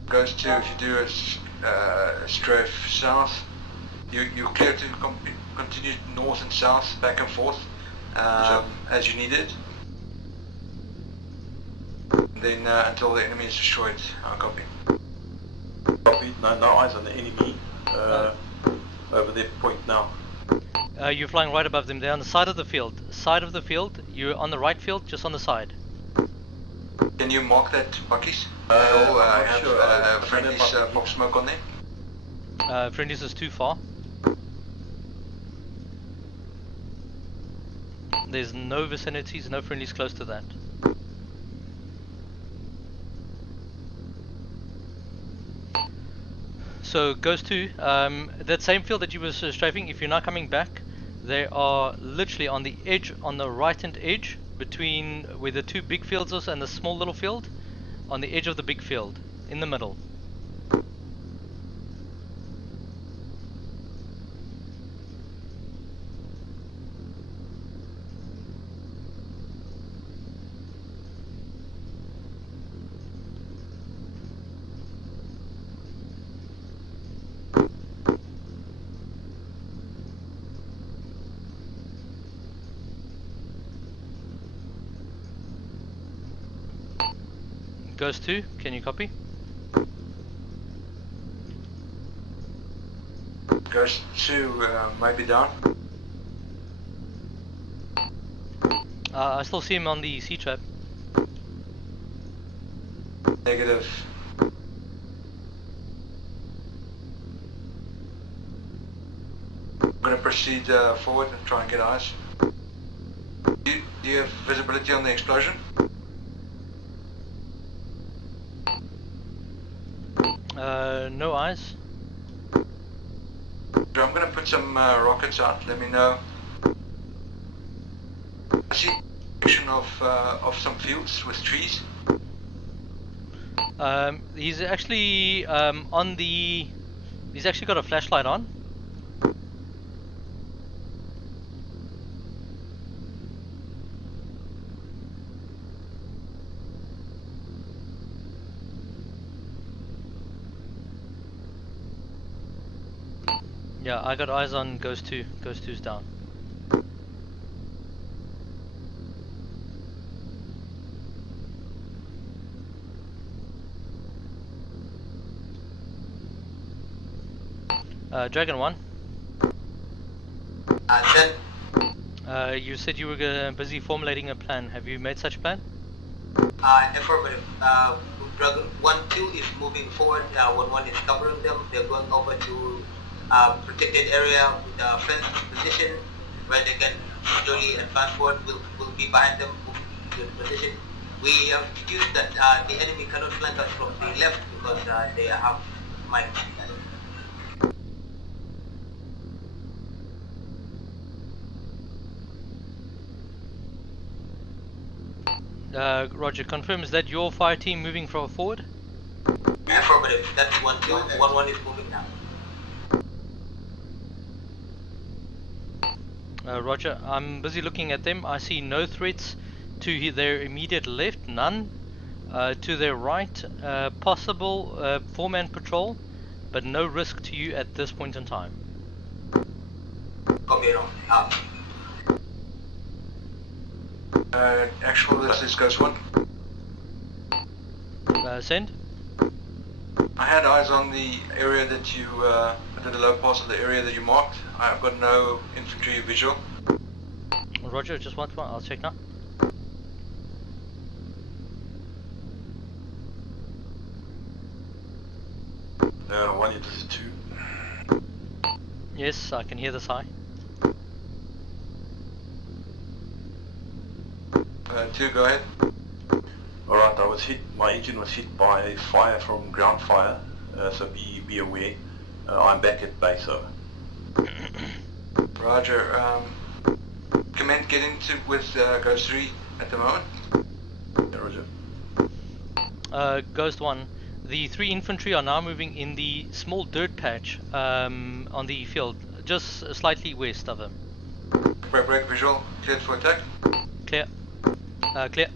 Ghost 2, if you do a strafe south, you're clear to continue north and south, back and forth, as you need it. Then until the enemy is destroyed. Copy. Copy. No eyes on the enemy. Over their point now. You're flying right above them. They're on the side of the field. Side of the field. You're on the right field, just on the side. Can you mark that, Buckies? I'm have sure, friendly's pop smoke on there? Friendly's is too far. There's no vicinities, no friendlies close to that. So Ghost 2, that same field that you were strafing, if you're not coming back, they are literally on the edge, on the right hand edge, between where the 2 big fields are and the small little field, on the edge of the big field, in the middle. Ghost 2, can you copy? Ghost 2 might be down. I still see him on the C-trap. Negative. I'm going to proceed forward and try and get eyes. Do you have visibility on the explosion? No eyes. So I'm going to put some rockets out. Let me know. I see a section of some fields with trees. He's actually on the. He's actually got a flashlight on. Yeah, I got eyes on Ghost 2. Ghost 2's down. Dragon 1. You said you were busy formulating a plan. Have you made such a plan? Affirmative. Dragon 1-2 is moving forward. 1-1 is covering them. They're going over to protected area with a fenced position where they can slowly advance forward. Will be behind them, moving to position. We have deduced that the enemy cannot flank us from the left because they have mines. Roger, confirm, is that your fire team moving forward? Affirmative, that's 1-2, 1-1 is moving now. Roger, I'm busy looking at them. I see no threats to their immediate left, none. To their right, possible 4-man patrol, but no risk to you at this point in time. Copy it on. Actual, this is Ghost 1. Send. I had eyes on the area that you, the low pass of the area that you marked. I've got no infantry visual. Roger, just one. I'll check now. One, this is 2. Yes, I can hear the sigh. 2, go ahead. Alright, my engine was hit by fire from ground fire, so be aware. I'm back at base, over. Roger. Command get into with Ghost 3 at the moment. Yeah, Roger. Ghost 1, the 3 infantry are now moving in the small dirt patch on the field, just slightly west of them. Break visual, cleared for attack. Clear. Clear.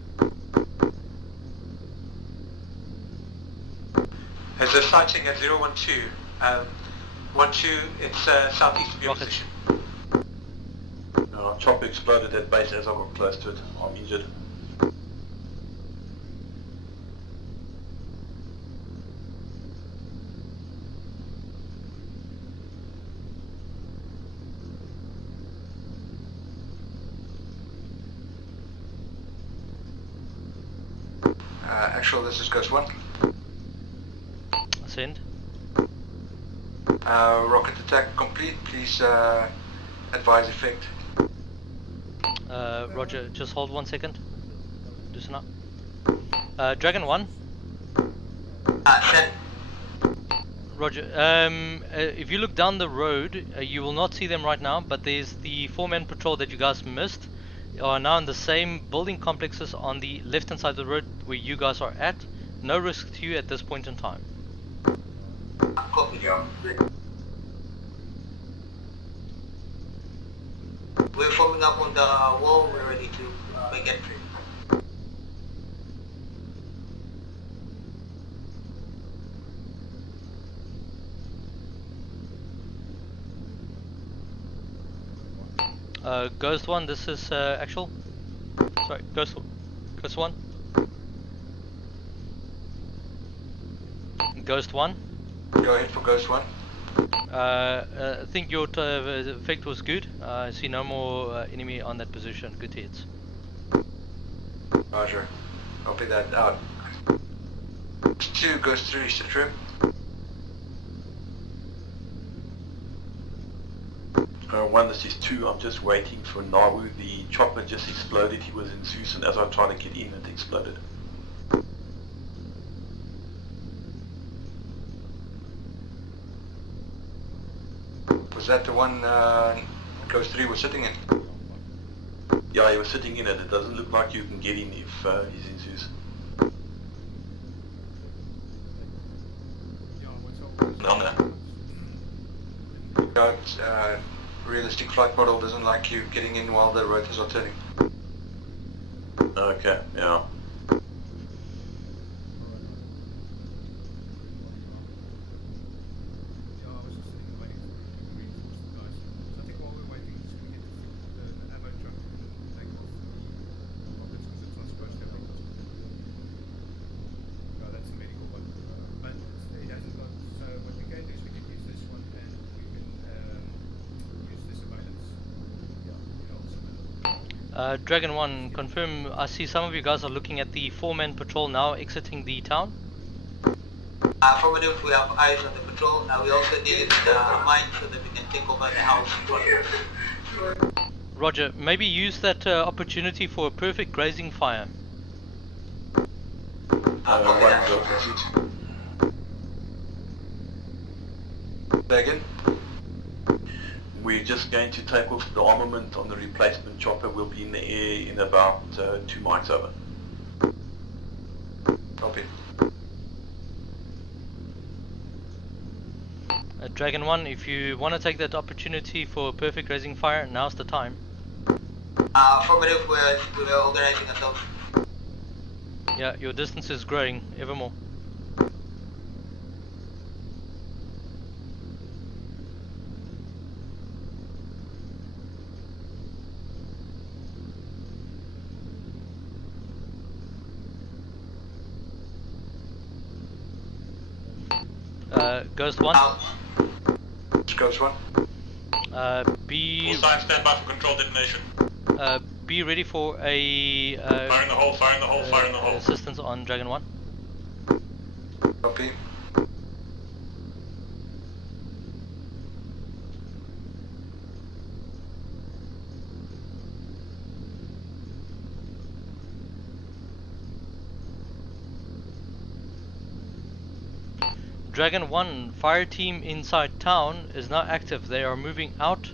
There's a sighting at 012. 12, it's southeast of your position. Chopper exploded at base as I got close to it. I'm injured. Actual, this is Ghost 1. Send. Rocket attack complete. Please advise effect. Roger, just hold 1 second. Loosen up. Dragon 1. Send. Roger. If you look down the road, you will not see them right now, but there's the 4-man patrol that you guys missed. Are now in the same building complexes on the left hand side of the road where you guys are at. No risk to you at this point in time. Copy. We're forming up on the wall. We're ready to make entry. Ghost 1, this is actual. Sorry, Ghost 1. Ghost 1. Go ahead for Ghost 1. I think your effect was good. I see no more enemy on that position. Good hits. Roger. Copy that out. 2, Ghost 3, Citrip. 1, this is 2. I'm just waiting for Nawu. The chopper just exploded. He was in Zeus, and as I tried to get in, it exploded. Was that the one Ghost 3 was sitting in? Yeah, he was sitting in it. It doesn't look like you can get in if he's in Zeus. No. Realistic flight model doesn't like you getting in while the rotors are turning. Okay, yeah. Dragon 1, confirm. I see some of you guys are looking at the 4-man patrol now exiting the town. Affirmative, we have eyes on the patrol. We also deal with the mine so that we can take over the house. Roger, maybe use that opportunity for a perfect grazing fire. Again? We're just going to take off the armament on the replacement chopper. We'll be in the air in about 2 miles over. Copy. Dragon 1, if you want to take that opportunity for a perfect grazing fire, now's the time. Affirmative, we're organizing ourselves. Yeah, your distance is growing ever more. Ghost 1. Ghost 1. Full sign, stand by for control detonation. Be ready for a fire in the hole, fire in the hole, fire in the hole. assistance on Dragon 1. Copy. Dragon 1, fire team inside town is now active. They are moving out.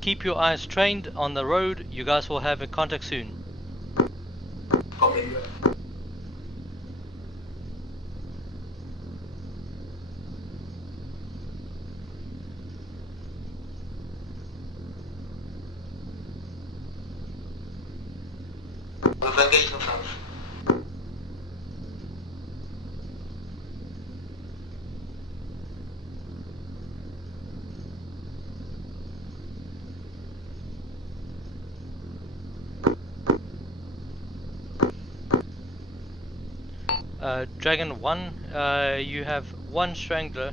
Keep your eyes trained on the road. You guys will have a contact soon. Copy. We've engaged ourselves. Dragon 1, you have one strangler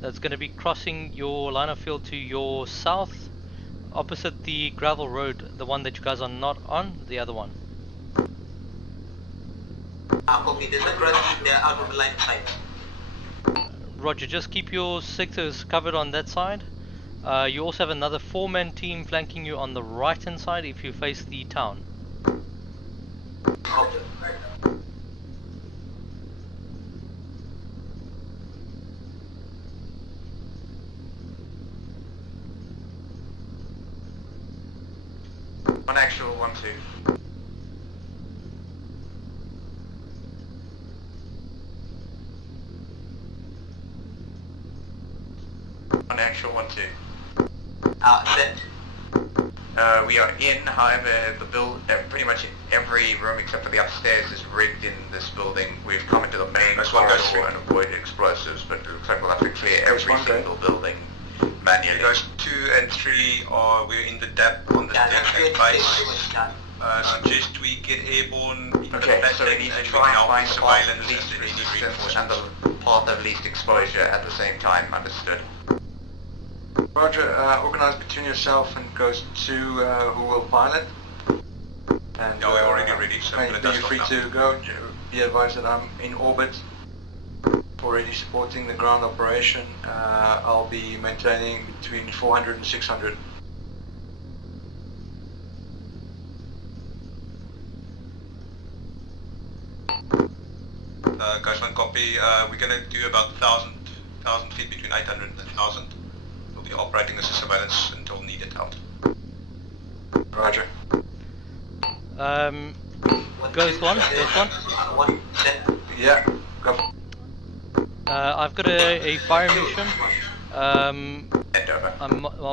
that's going to be crossing your line of field to your south, opposite the gravel road, the one that you guys are not on, the other one. Copy, there's a cross, they're out of the line of sight. Roger, just keep your sectors covered on that side. You also have another 4-man team flanking you on the right hand side if you face the town. Copy. On actual 1-2. On actual 1-2. Set. We are in, however, the pretty much every room except for the upstairs is rigged in this building. We've come into the main corridor and avoided explosives, but it looks like we'll have to clear every single building manually. Guys 2 and 3 are, we're in the depth on the deck and base. Suggest we get airborne. Okay, so we need to try and find the path of least resistance and the path of least exposure at the same time, understood? Roger, organize between yourself and Ghost 2 who will pilot. And, Yeah, we're already ready, so mate, let be us free know. to go. Be advised that I'm in orbit, already supporting the ground operation. I'll be maintaining between 400 and 600. Guys, one copy. We're going to do about 1,000 feet, between 800 and 1,000. We'll be operating as a surveillance until needed out. Roger. Ghost 1, Yeah, go. I've got a fire mission. I'm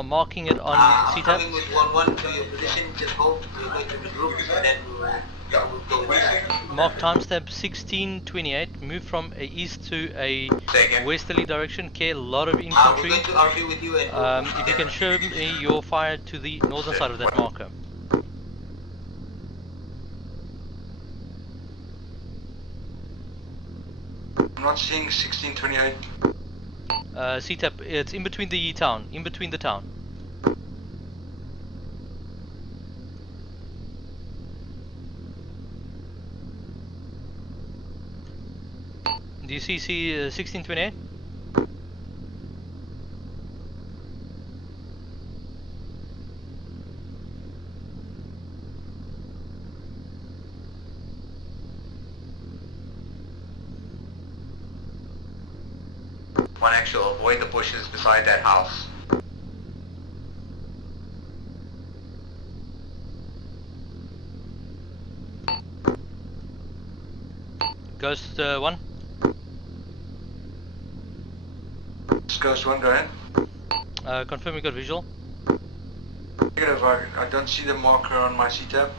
marking it on CTAP. Coming with 1-1 to your position, just hold. We're going to regroup and then we'll go with this. Mark timestamp 1628. Move from a east to a westerly direction. Care a lot of We're infantry. going to RV with you and If you can show me your fire to the northern side of that marker. I'm not seeing 1628. CTAP, it's in between the town. In between the town. Do you see 1628? One actual, avoid the bushes beside that house. Ghost 1. Ghost 1, go ahead. Confirm we got visual. Negative, I don't see the marker on my CTAP.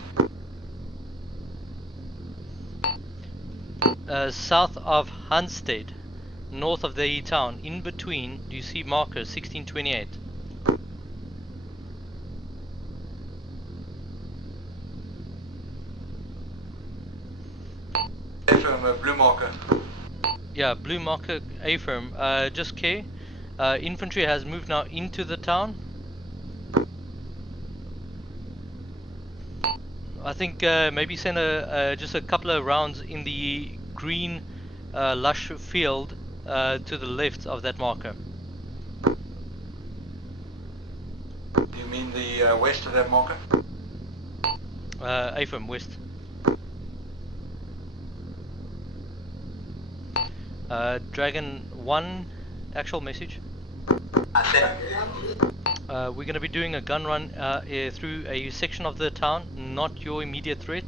South of Hunstead, north of the town, in between, do you see marker 1628? Affirm, blue marker. Yeah, blue marker A firm. Just K. Infantry has moved now into the town. I think maybe send just a couple of rounds in the green lush field to the left of that marker. You mean the west of that marker? AFM west. Dragon 1, actual message. We're going to be doing a gun run through a section of the town, not your immediate threat,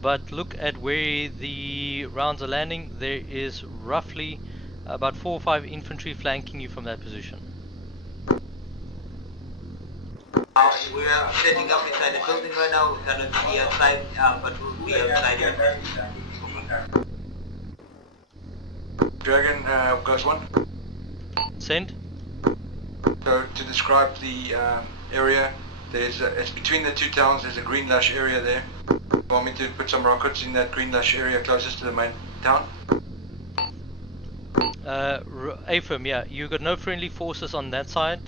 but look at where the rounds are landing. There is roughly about 4 or 5 infantry flanking you from that position. We are setting up inside the building right now. We cannot see outside, but we'll be outside here. Dragon, goes 1. Send. So to describe the area, it's between the two towns. There's a green lush area there. You want me to put some rockets in that green lush area closest to the main town? AFM, yeah, you've got no friendly forces on that side.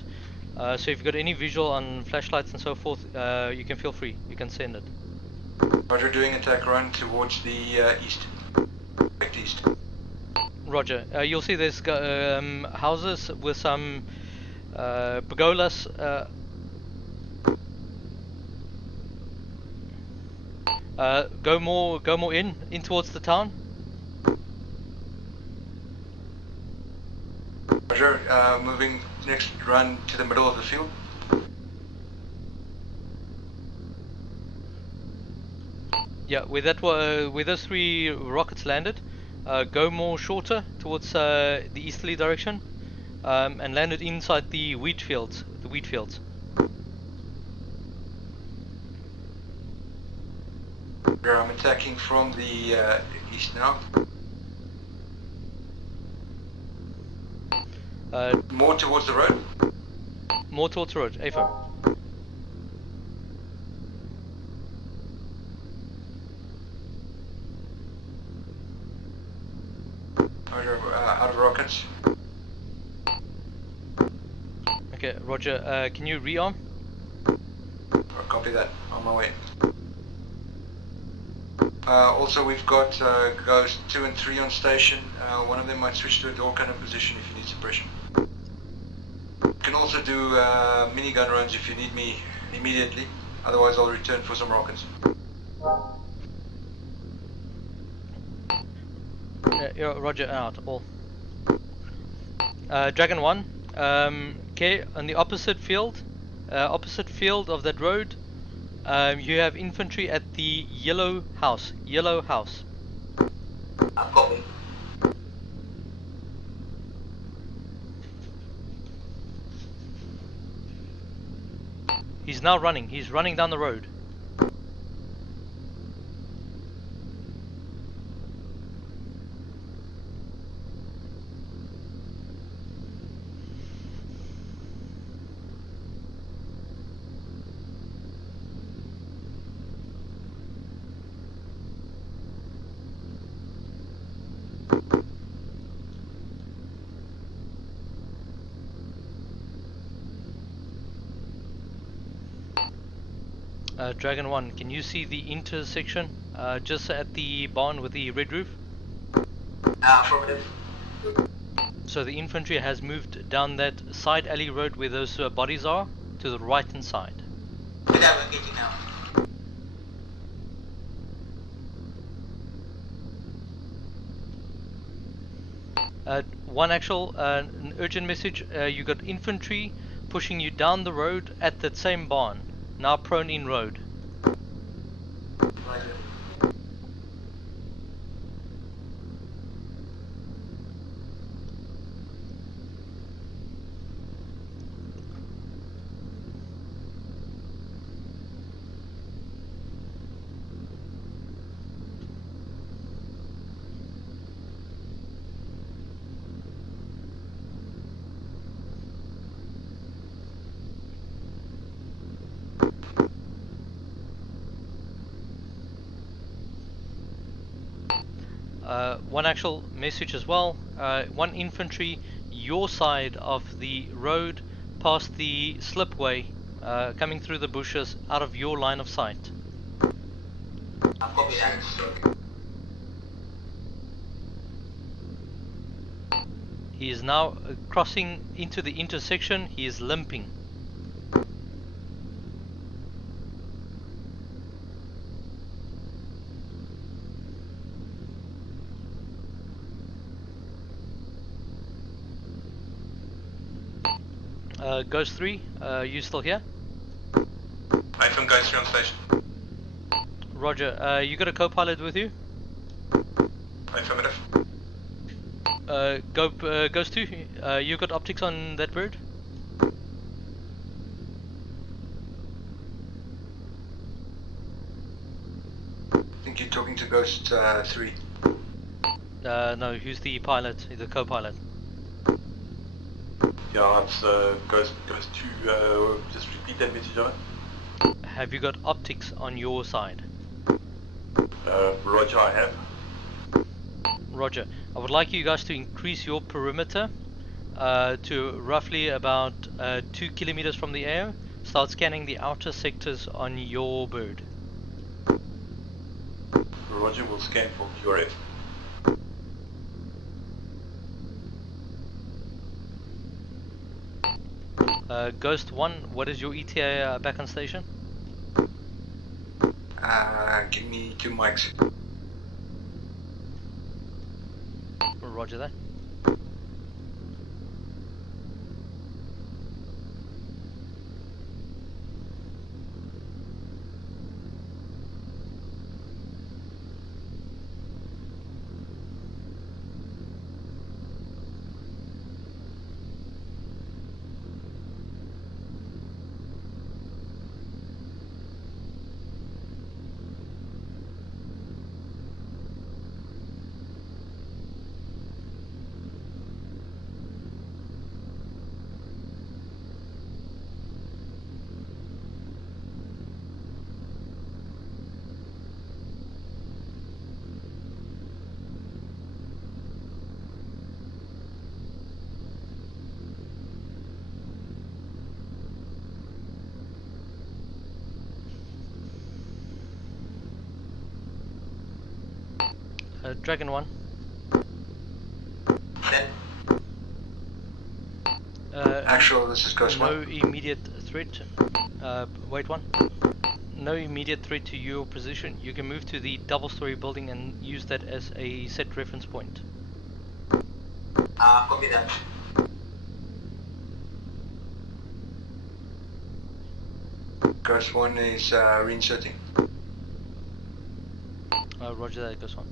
So if you've got any visual on flashlights and so forth, you can feel free. You can send it. Roger, doing attack run towards the east. Direct east. Roger. You'll see there's houses with some pergolas. Go more in towards the town. Roger, moving next run to the middle of the field. Yeah, where those 3 rockets landed, go more shorter towards the easterly direction, and land it inside the wheat fields. I'm attacking from the east now. More towards the road? More towards the road, AFO. Roger, out of rockets. Okay, Roger, can you rearm? Copy that, on my way. Also we've got Ghost 2 and 3 on station. One of them might switch to a door cannon position if you need suppression. You can also do minigun runs if you need me immediately. Otherwise I'll return for some rockets. Yeah, Roger, out, all. Dragon 1, okay, on the opposite field of that road, you have infantry at the yellow house. Copy. He's now running. He's running down the road. Dragon 1, can you see the intersection just at the barn with the red roof? Affirmative. So the infantry has moved down that side alley road where those bodies are to the right hand side. We're engaging now. One actual an urgent message. You got infantry pushing you down the road at that same barn. Now prone in road. Roger. One actual message as well. One infantry, your side of the road, past the slipway, coming through the bushes, out of your line of sight. Copy that. He is now crossing into the intersection. He is limping. Ghost 3, you still here? I from Ghost 3 on station. Roger. You got a co-pilot with you? Affirmative. Ghost 2, you got optics on that bird? I think you're talking to Ghost 3. No, who's the pilot? The co-pilot. Yeah, it's Ghost 2. Just repeat that message, over. Have you got optics on your side? Roger, I have. Roger. I would like you guys to increase your perimeter to roughly about 2 kilometers from the AO. Start scanning the outer sectors on your bird. Roger, will scan for QRF. Ghost 1, what is your ETA back on station? Give me 2 mics. Roger that. Dragon 1. Actual, this is Ghost 1. No immediate threat. Wait one. No immediate threat to your position. You can move to the double-story building and use that as a set reference point. Copy that. Ghost 1 is reinserting. Roger that, Ghost 1.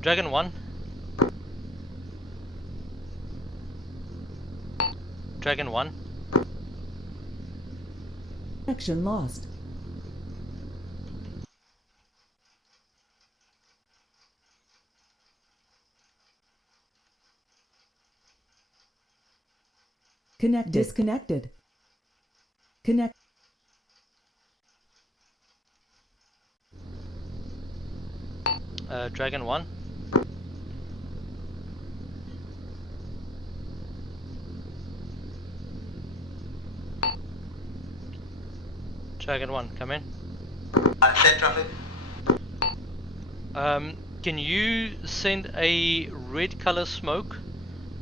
Dragon 1. Dragon 1. Connection lost. Disconnected. Connect. Dragon 1. Dragon 1, come in. Set traffic. Can you send a red color smoke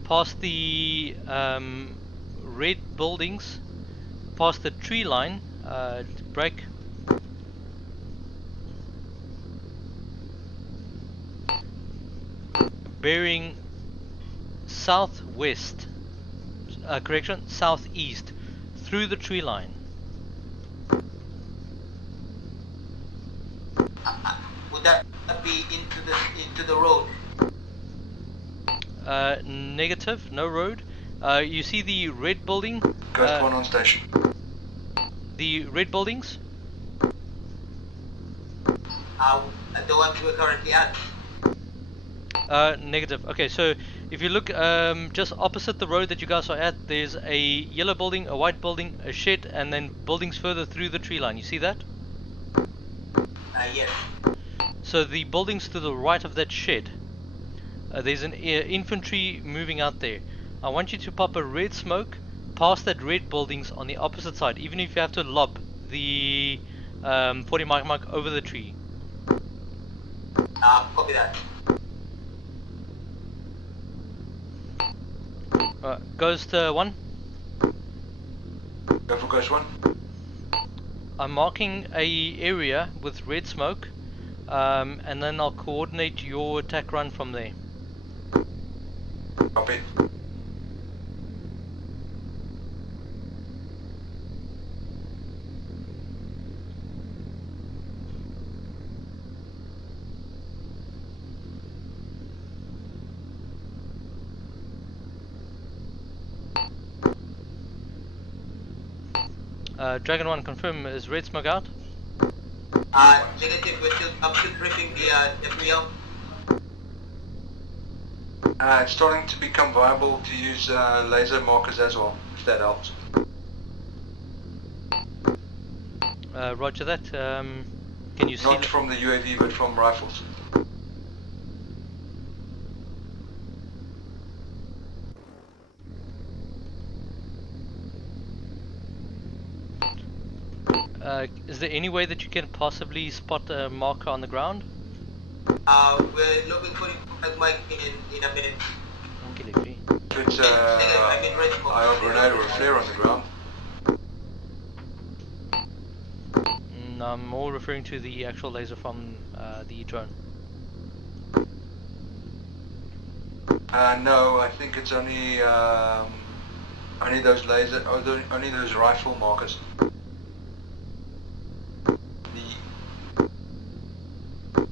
past the red buildings, past the tree line, break. Bearing southwest, correction, southeast, through the tree line. Would that be into the road? Negative, no road. You see the red building? Ghost 1 on station. The red buildings? The ones we're currently at. Negative. Okay, so If you look just opposite the road that you guys are at, there's a yellow building, a white building, a shed, and then buildings further through the tree line. You see that? Yes. So the buildings to the right of that shed, there's an infantry moving out there. I want you to pop a red smoke past that red buildings on the opposite side, even if you have to lob the 40 mark over the tree. Copy that. Ghost 1. Go for Ghost 1. I'm marking a area with red smoke, and then I'll coordinate your attack run from there. Copy. Dragon 1, confirm, is red smoke out? Negative, I'm still briefing the FBL. It's starting to become viable to use laser markers as well, if that helps. Roger that. Can you see? Not from the UAV, but from rifles. Is there any way that you can possibly spot a marker on the ground? We're looking for it, Mike, in a minute. Okay, If it's a grenade or a flare on the ground. No, I'm more referring to the actual laser from the drone. No, I think it's only those laser, only those rifle markers.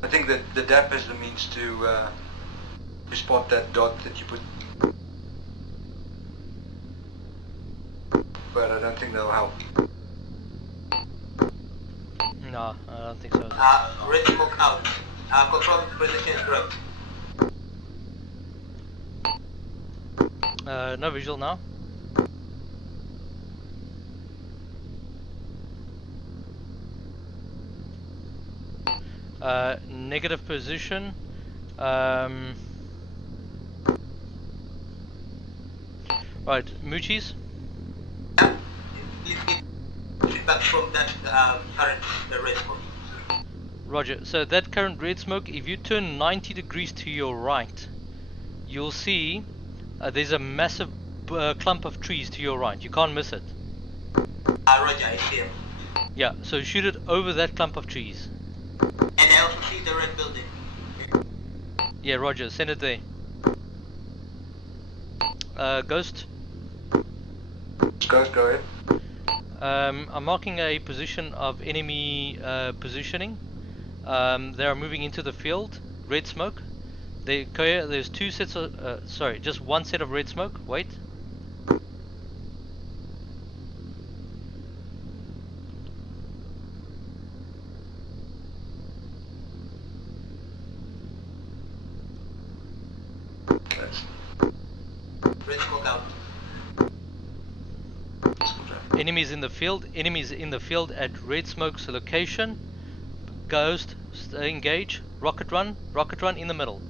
I think that the DAP is the means to spot that dot that you put. But I don't think that'll help. No, I don't think so. Red smoke out. Confirm position is correct. No visual now. Negative position. Right, Moochies. Feedback from that current red smoke. Roger. So that current red smoke, if you turn 90 degrees to your right, you'll see there's a massive clump of trees to your right. You can't miss it. Roger, I see him. Yeah, so shoot it over that clump of trees. And I also see the red building. Yeah, Roger, send it there. Ghost? Ghost, go ahead. I'm marking a position of enemy positioning. They are moving into the field. Red smoke. There's two sets of, sorry, just one set of red smoke. Wait. Red smoke out. Enemies in the field. Enemies in the field at red smoke's location. Ghost, engage. Rocket run in the middle.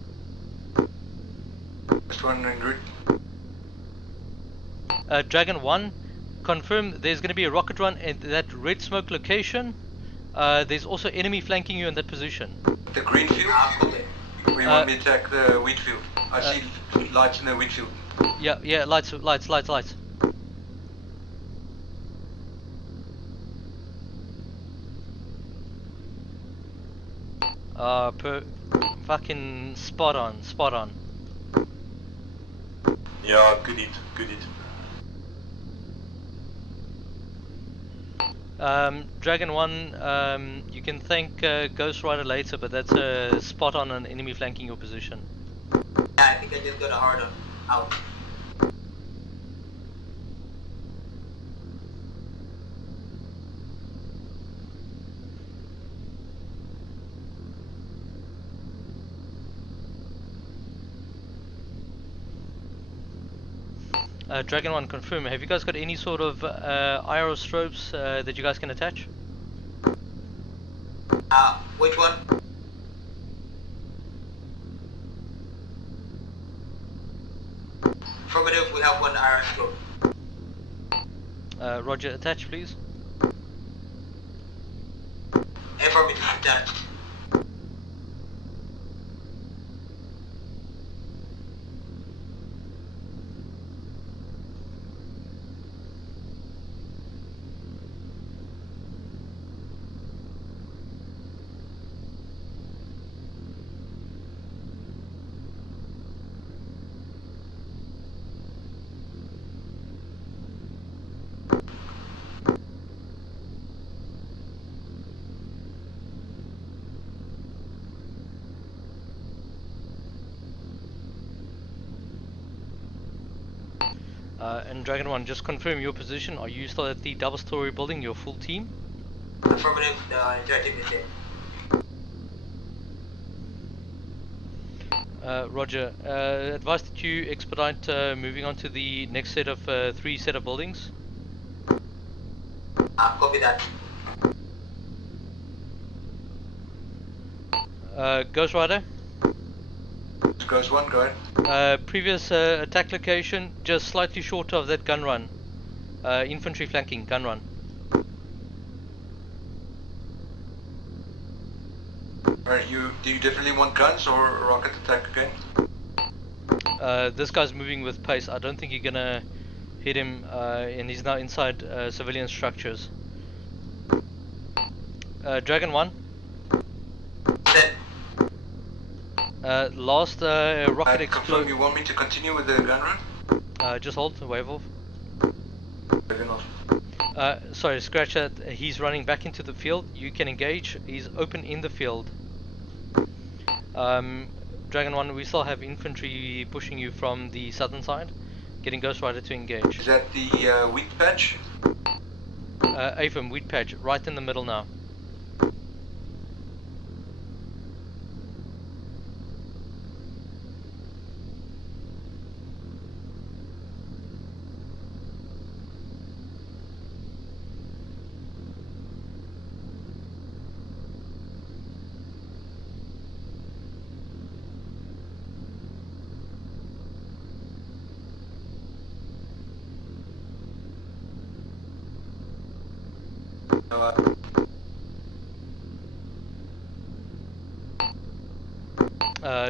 Just one en route. Dragon 1, confirm there's going to be a rocket run at that red smoke location. There's also enemy flanking you in that position. The green field? We want to attack the wheat field. I see lights in the wheat field. Yeah, lights. Fucking spot on. Yeah, good hit. Dragon 1, you can thank Ghost Rider later, but that's a spot on an enemy flanking your position. Yeah, I think I just got a harder out. Dragon 1, confirm. Have you guys got any sort of IR strobes that you guys can attach? Which one? Affirmative, we have one IR strobe. Roger, attach please. Affirmative, attached. And Dragon 1, just confirm your position. Are you still at the double-story building, your full team? Affirmative, the entire team is there. Roger. Advise that you expedite moving on to the next set of 3 set of buildings. Copy that. Ghost Rider. Ghost 1, go ahead. Previous attack location, just slightly short of that gun run. Infantry flanking, gun run. Alright, do you definitely want guns or rocket attack again? This guy's moving with pace. I don't think you're gonna hit him, and he's now inside civilian structures. Dragon 1. Last rocket explosion. You want me to continue with the gun run? Just hold, wave off. Waving off. Sorry, scratch that. He's running back into the field. You can engage. He's open in the field. Dragon 1, we still have infantry pushing you from the southern side. Getting Ghost Rider to engage. Is that the wheat patch? AFM, wheat patch, right in the middle now.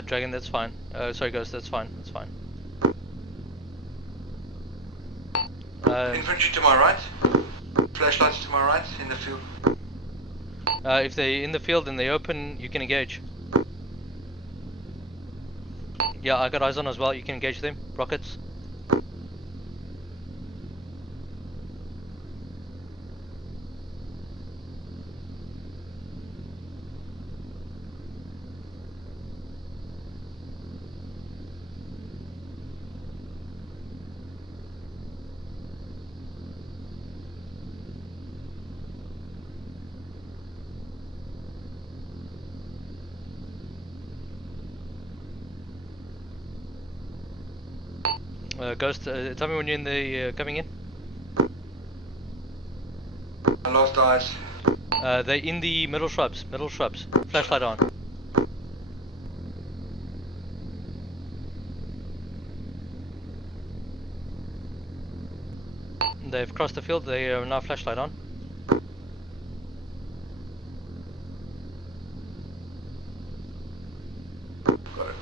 Dragon, that's fine. Sorry, Ghost, that's fine. That's fine. Infantry to my right. Flashlights to my right in the field. If they're in the field and they open, you can engage. Yeah, I got eyes on as well. You can engage them. Rockets. Ghost, tell me when you're in the coming in. I lost eyes. They're in the middle shrubs. Middle shrubs. Flashlight on. They've crossed the field. They are now flashlight on. Got it.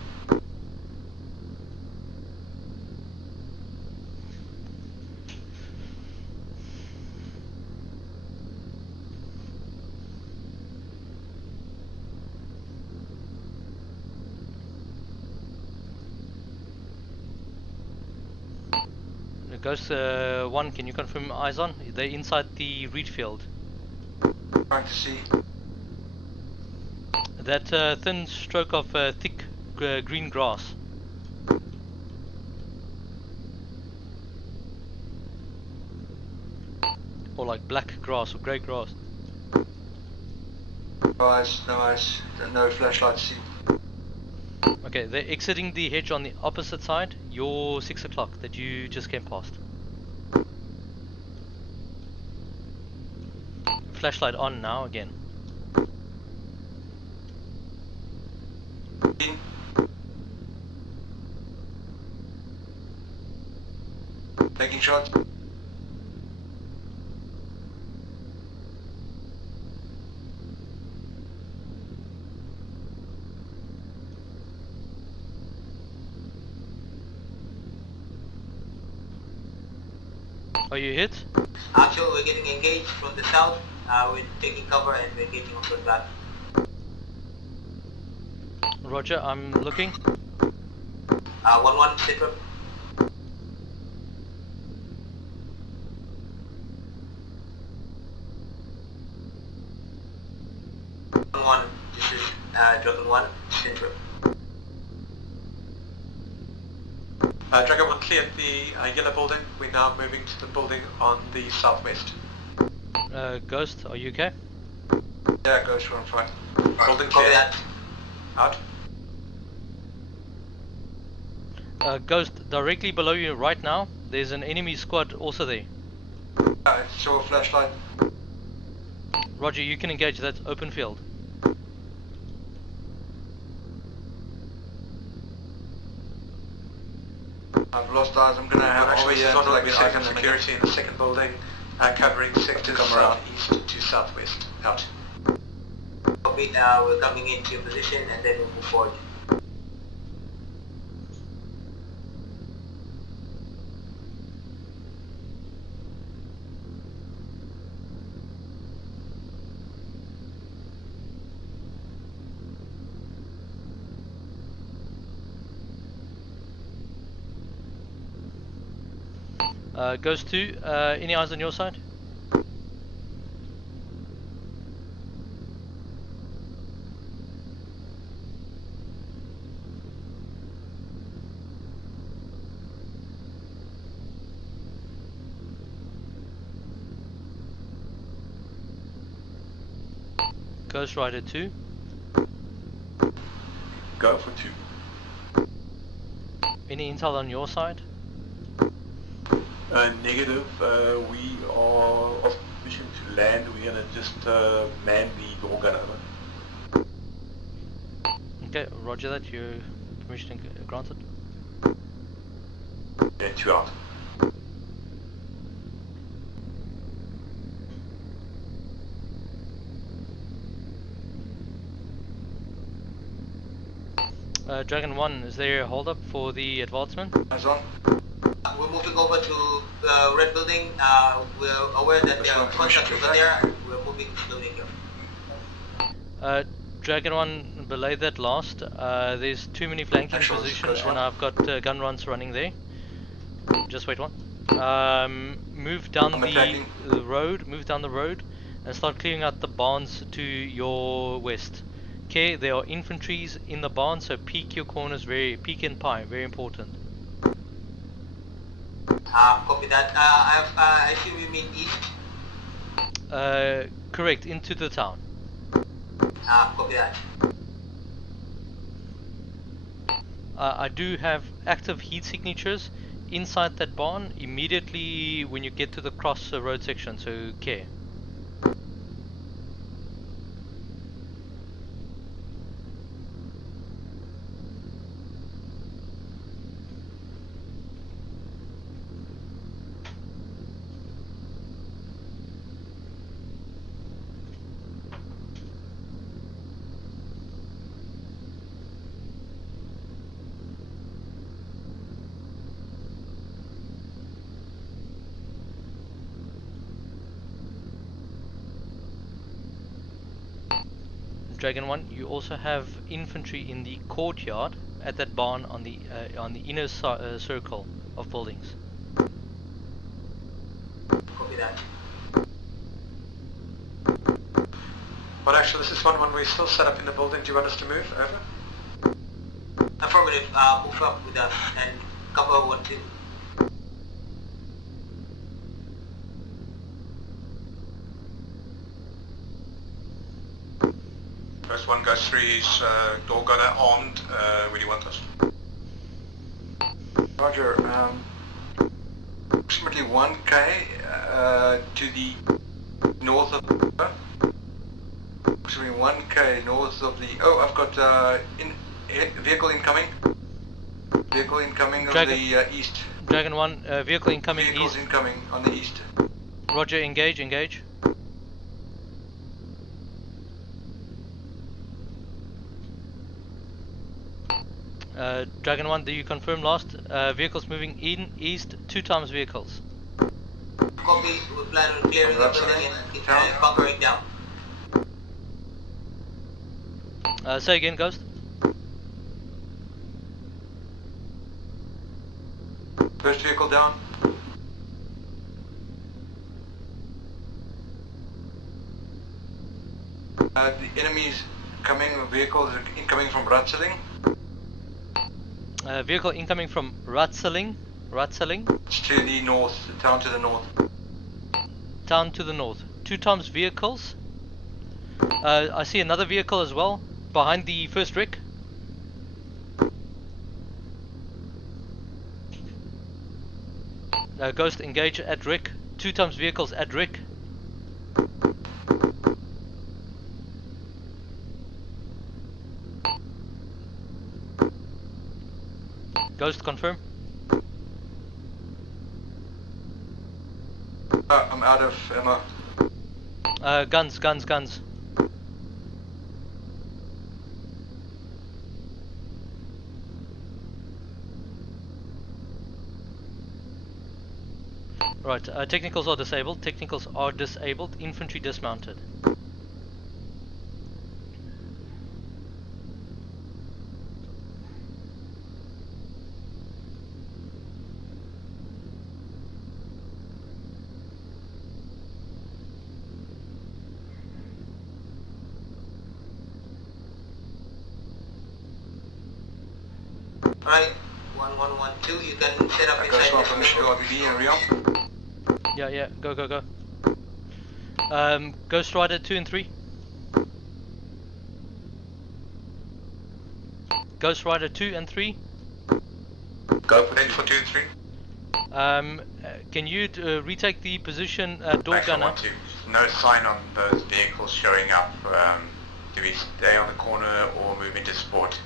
Ghost 1, can you confirm eyes on? They're inside the reed field. Trying to see. That thin stroke of thick green grass. Or like black grass or grey grass. No eyes, no eyes. No flashlight to see. Okay, they're exiting the hedge on the opposite side. Your 6 o'clock that you just came past. Flashlight on now again. Taking shots. Are you hit? Actually, we're getting engaged from the south. We're taking cover and we're getting on the back. Roger, I'm looking. 1-1 Central. One, this is Dragon 1 Central. Dragon 1 cleared the yellow building. We're now moving to the building on the southwest. Ghost, are you okay? Yeah, Ghost, we're on fire. Building Copy clear. that. Out. Ghost, directly below you right now, there's an enemy squad also there. I saw a flashlight. Roger, you can engage, that's open field. I've lost eyes. I'm gonna have Actually, over here on like we a have second security in the second building, covering sectors come around. southeast to southwest. Out. Copy, we're coming into position and then we'll move forward. Ghost 2, any eyes on your side? Ghost Rider 2. Go for 2. Any intel on your side? Negative. We are off mission to land. We're gonna just man the door gun over. Okay, roger that. Your permission granted. Yeah, 2 out. Dragon 1, is there a hold up for the advancement? Eyes on. We're moving over to Red Building. We're aware that there are contracts over there. We're moving slowly here. Dragon 1, belay that last. There's too many flanking positions and I've got gun runs running there. Just wait one. Move down the road, and start clearing out the barns to your west. Okay, there are infantries in the barn, so peek your corners, peek and pie, very important. Copy that. I assume you mean east? Correct, into the town. Copy that. I do have active heat signatures inside that barn immediately when you get to the cross road section, so care. Dragon 1, you also have infantry in the courtyard at that barn on the inner circle of buildings. Copy that. Well, actually, this is 1-1. We're still set up in the building. Do you want us to move? Over. Affirmative. Move up with us and cover 1-2. First one, Ghost 3 is door gunner armed. Where do you want us? Roger. Approximately 1k to the north of. Approximately 1k north of the. Oh, I've got vehicle incoming. Vehicle incoming on the east. Dragon 1, vehicle incoming Vehicles east. incoming on the east. Roger, engage. Dragon 1, do you confirm last? Vehicles moving in east, 2 times vehicles. Copy, we plan on clearing the building and bunkering down. Say again, Ghost. First vehicle down. The enemy's coming, vehicles incoming from Ratseling. Vehicle incoming from Ratseling. It's to the north, the town to the north. Town to the north. 2 times vehicles. I see another vehicle as well, behind the first Rick. Ghost, engage at Rick. 2 times vehicles at Rick. Ghost, confirm. I'm out of ammo. Guns. Right, technicals are disabled. Infantry dismounted. Alright, 1112, you can set up inside Ghost 1 permission to RBB and Real. Yeah, go. Ghost Rider 2 and 3. Ghost Rider 2 and 3. Go for 2 and 3. Can you retake the position door Actually, gunner? no sign on those vehicles showing up. Do we stay on the corner or move into support?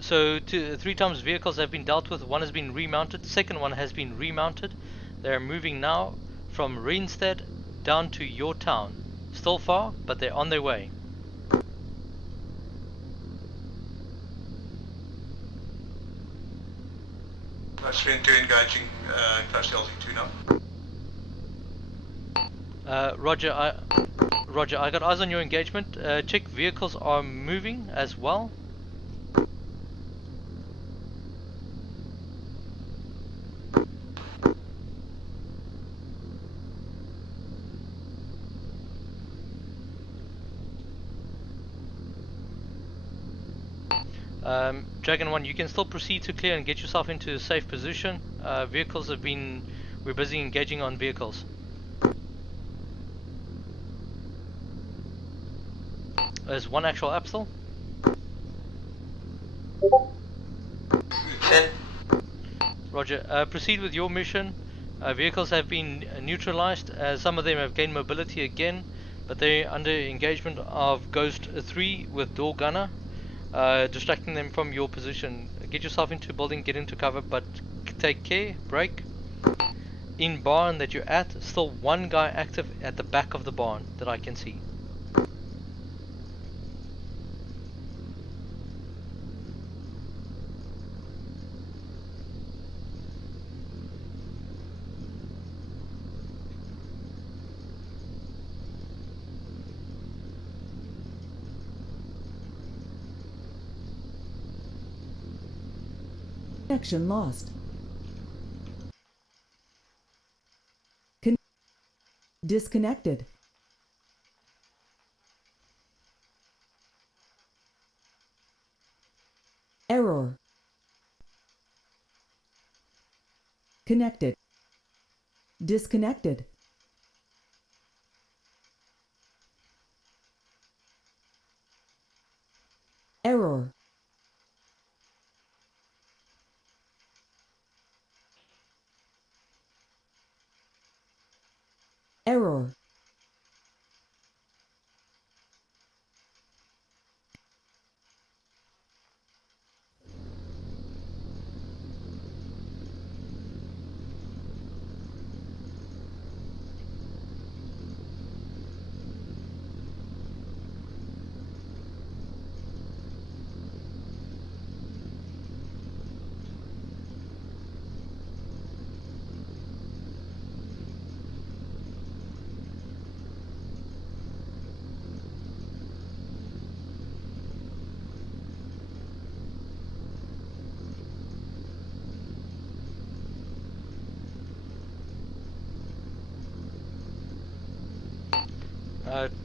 So 3 times vehicles have been dealt with. 1 has been remounted. Second one has been remounted. They are moving now from Reinstead down to your town. Still far, but they're on their way. That's 3 and 2 engaging close to LZ2 now. Roger, I got eyes on your engagement. Check vehicles are moving as well. Dragon 1, you can still proceed to clear and get yourself into a safe position. We're busy engaging on vehicles. There's 1 actual Apstel. Roger, proceed with your mission. Vehicles have been neutralized. Some of them have gained mobility again, but they're under engagement of Ghost 3 with door gunner. Distracting them from your position. Get yourself into building, get into cover, but take care, break. In barn that you're at, still 1 guy active at the back of the barn that I can see. Connection lost. Disconnected. Error. Connected. Disconnected. Error.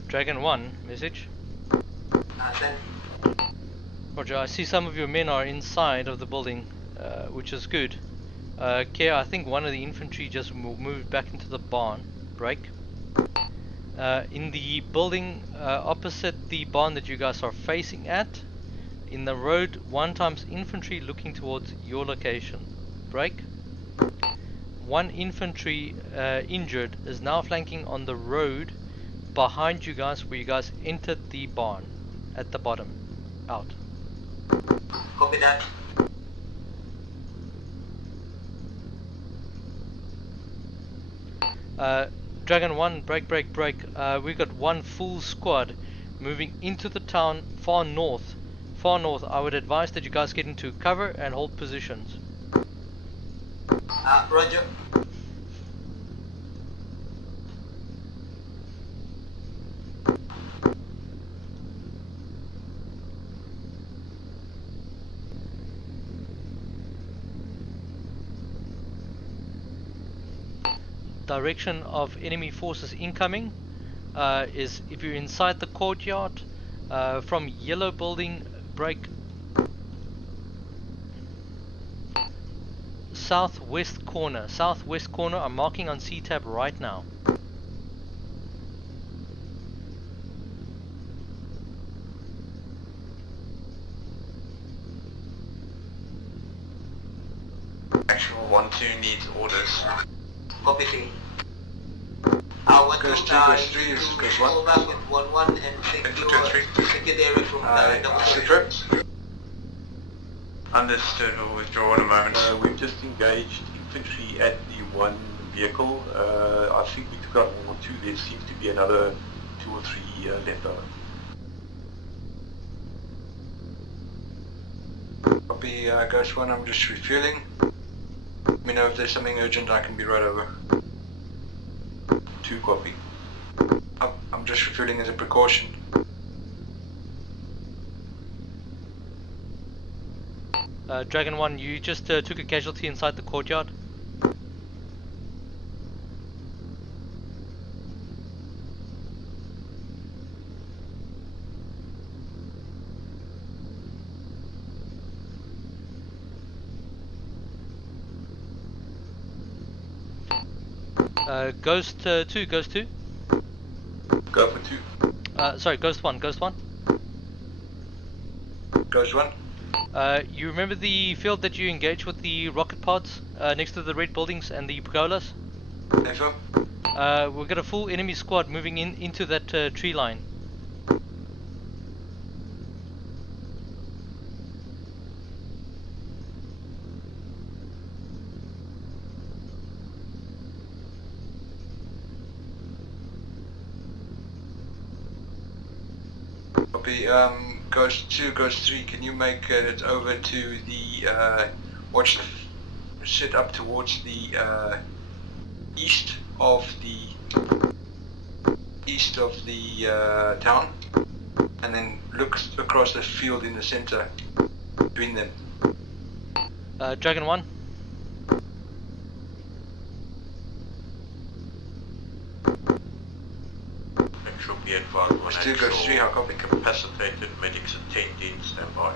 Dragon 1, message. Send. Roger, I see some of your men are inside of the building, which is good. Care, I think one of the infantry just moved back into the barn. Break. In the building opposite the barn that you guys are facing at, in the road, 1 times infantry looking towards your location. Break. 1 infantry injured is now flanking on the road behind you guys where you guys entered the barn at the bottom. Out. Copy that. Dragon 1, break. We've got 1 full squad moving into the town far north. I would advise that you guys get into cover and hold positions. Roger. Direction of enemy forces incoming is if you're inside the courtyard from yellow building, break southwest corner. I'm marking on C-tab right now. Actual 1-2 needs orders. Copy C. I Goes 2, goes 3, is goes 1. Fall back with 1-1 and secure the area from double trip. Understood, we'll withdraw in a moment. We've just engaged infantry at the 1 vehicle. I think we took out 1 or 2. There seems to be another 2 or 3 left over. Copy, Ghost 1, I'm just refueling. Let me know if there's something urgent, I can be right over. 2 copy. I'm just refueling as a precaution. Dragon 1, you just took a casualty inside the courtyard. Ghost 2. Go for 2. Sorry, Ghost 1. Ghost 1. You remember the field that you engaged with the rocket pods next to the red buildings and the pergolas? Info. We've got a full enemy squad moving into that tree line. Copy, Ghost 2, Ghost 3, can you make it over to the, sit up towards the east of the town, and then look across the field in the center between them. Dragon 1. Should be advised when Still goes 3, how copy? Incapacitated medics attend in standby.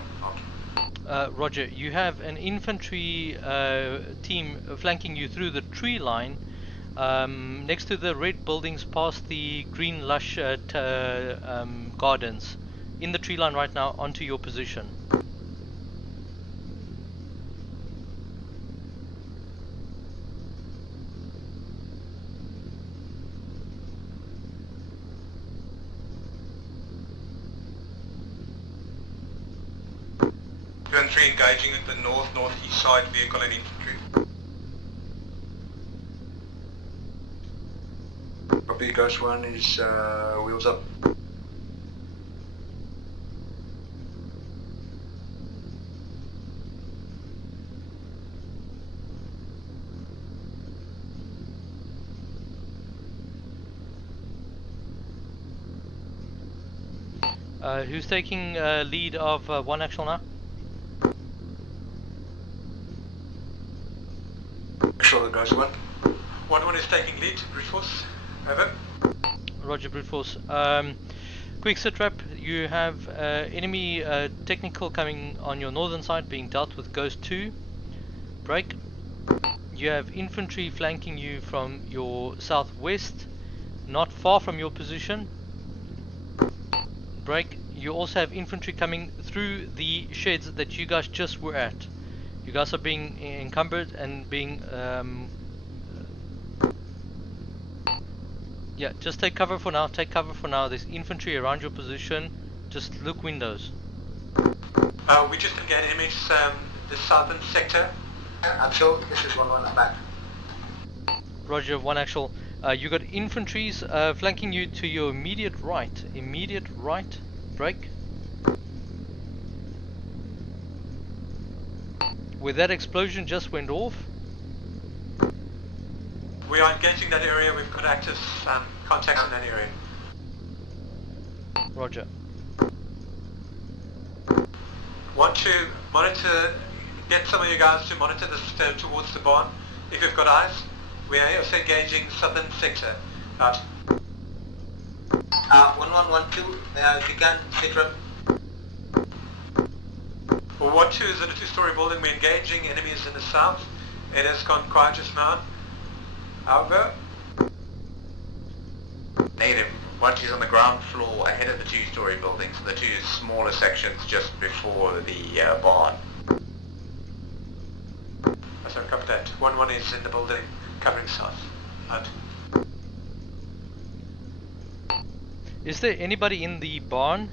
Roger, you have an infantry team flanking you through the tree line next to the red buildings past the green lush gardens. In the tree line right now onto your position. 2 and 3 engaging at the northeast side, vehicle and infantry. Copy, Ghost 1 is wheels up. Who's taking lead of 1 actual now? Sure, Ghost 1. 1-1 is taking lead, brute force. Over. Roger, brute force. Quick sit rep. You have enemy technical coming on your northern side being dealt with Ghost 2. Break. You have infantry flanking you from your southwest, not far from your position. Break. You also have infantry coming through the sheds that you guys just were at. You guys are being encumbered and being yeah, just take cover for now. Take cover for now. There's infantry around your position. Just look windows. We just engaged enemies the southern sector. Actual, this is 1-1, I'm back. Roger, 1 actual. You got infantries flanking you to your immediate right. Immediate right. Break. Where that explosion just went off. We are engaging that area. We've got active contacts in that area. Roger. Want to monitor, get some of you guys to monitor this towards the barn if you've got eyes. We are also engaging southern sector. Out. 1112, if you can, sit rep. Well, 1-2 is in a 2-story building. We're engaging enemies in the south. It has gone quiet just now. Over. Native. 1-2 is on the ground floor ahead of the 2-story buildings, the 2 smaller sections just before the barn. So copy that. 1-1 is in the building covering south. Out. Is there anybody in the barn?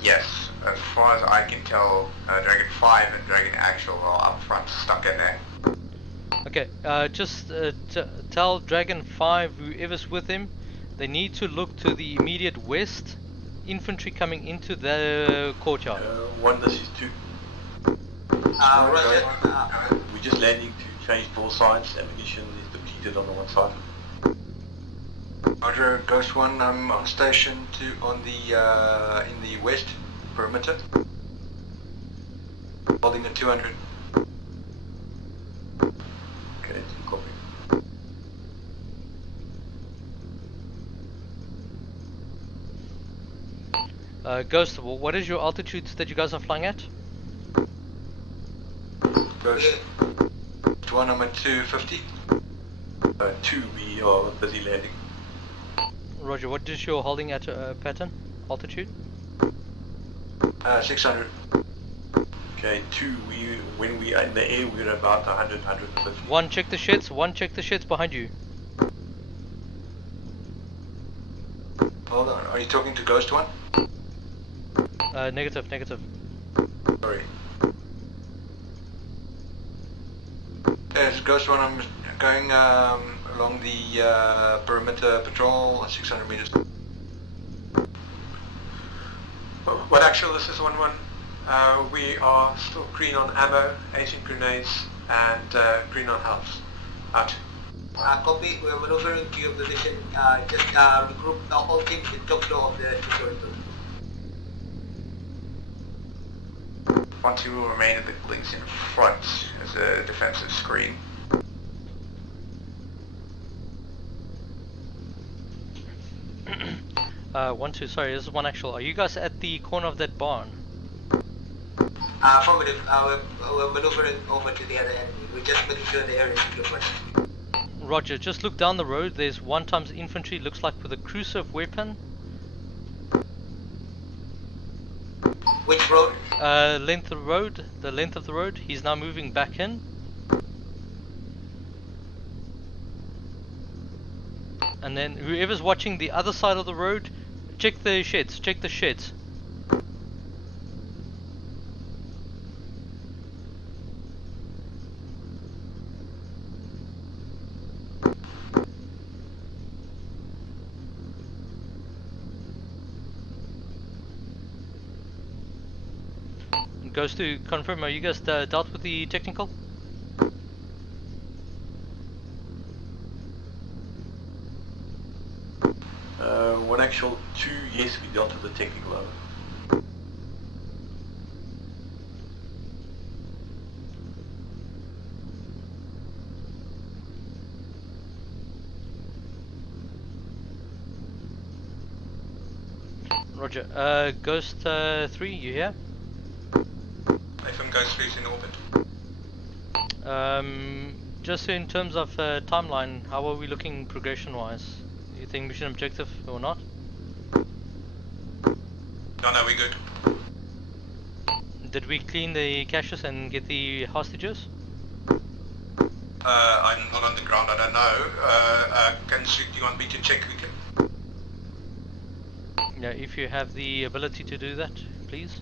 Yes, as far as I can tell, Dragon 5 and Dragon Actual are up front, stuck in there. Okay, just tell Dragon 5, whoever's with him, they need to look to the immediate west. Infantry coming into the courtyard. 1, this is 2. Roger. We're just landing to change ball sides. Ammunition is depleted on the one side. Roger, Ghost 1, I'm on station on the in the west perimeter. Holding at 200. Okay, copy. Ghost, what is your altitude that you guys are flying at? Ghost 1, I'm at 250. 2, we are busy landing. Roger, what is your holding at pattern? Altitude? 600. Okay, 2, when we are in the air, we're about 100, 150. 1, check the sheds. 1, check the sheds behind you. Hold on, are you talking to Ghost 1? Negative. Sorry. Yes, Ghost 1, I'm going along the perimeter patrol, 600 meters. What actual, this is 1-1. We are still green on ammo, 18 grenades, and green on health. Out. Copy, we are maneuvering to your position. Just regroup all teams in top floor of the 2-story building. 1-2 will remain in the buildings in front as a defensive screen. One, two, sorry, this is 1 actual. Are you guys at the corner of that barn? Affirmative, we're maneuvering over to the other enemy. We're just making sure the area is secure first. Roger, just look down the road. There's 1 times infantry, looks like with a crucive weapon. Which road? Length of the road. The length of the road. He's now moving back in. And then whoever's watching the other side of the road, check the sheds. Check the sheds. Goes to confirm. Are you guys dealt with the technical? One actual 2, yes, we dealt with the technical over. Roger. Ghost 3, you here? FM Ghost 3 is in orbit. Just in terms of timeline, how are we looking progression-wise? You think mission objective or not? No, we're good. Did we clean the caches and get the hostages? I'm not on the ground, I don't know. Do you want me to check? We can. Yeah, if you have the ability to do that, please.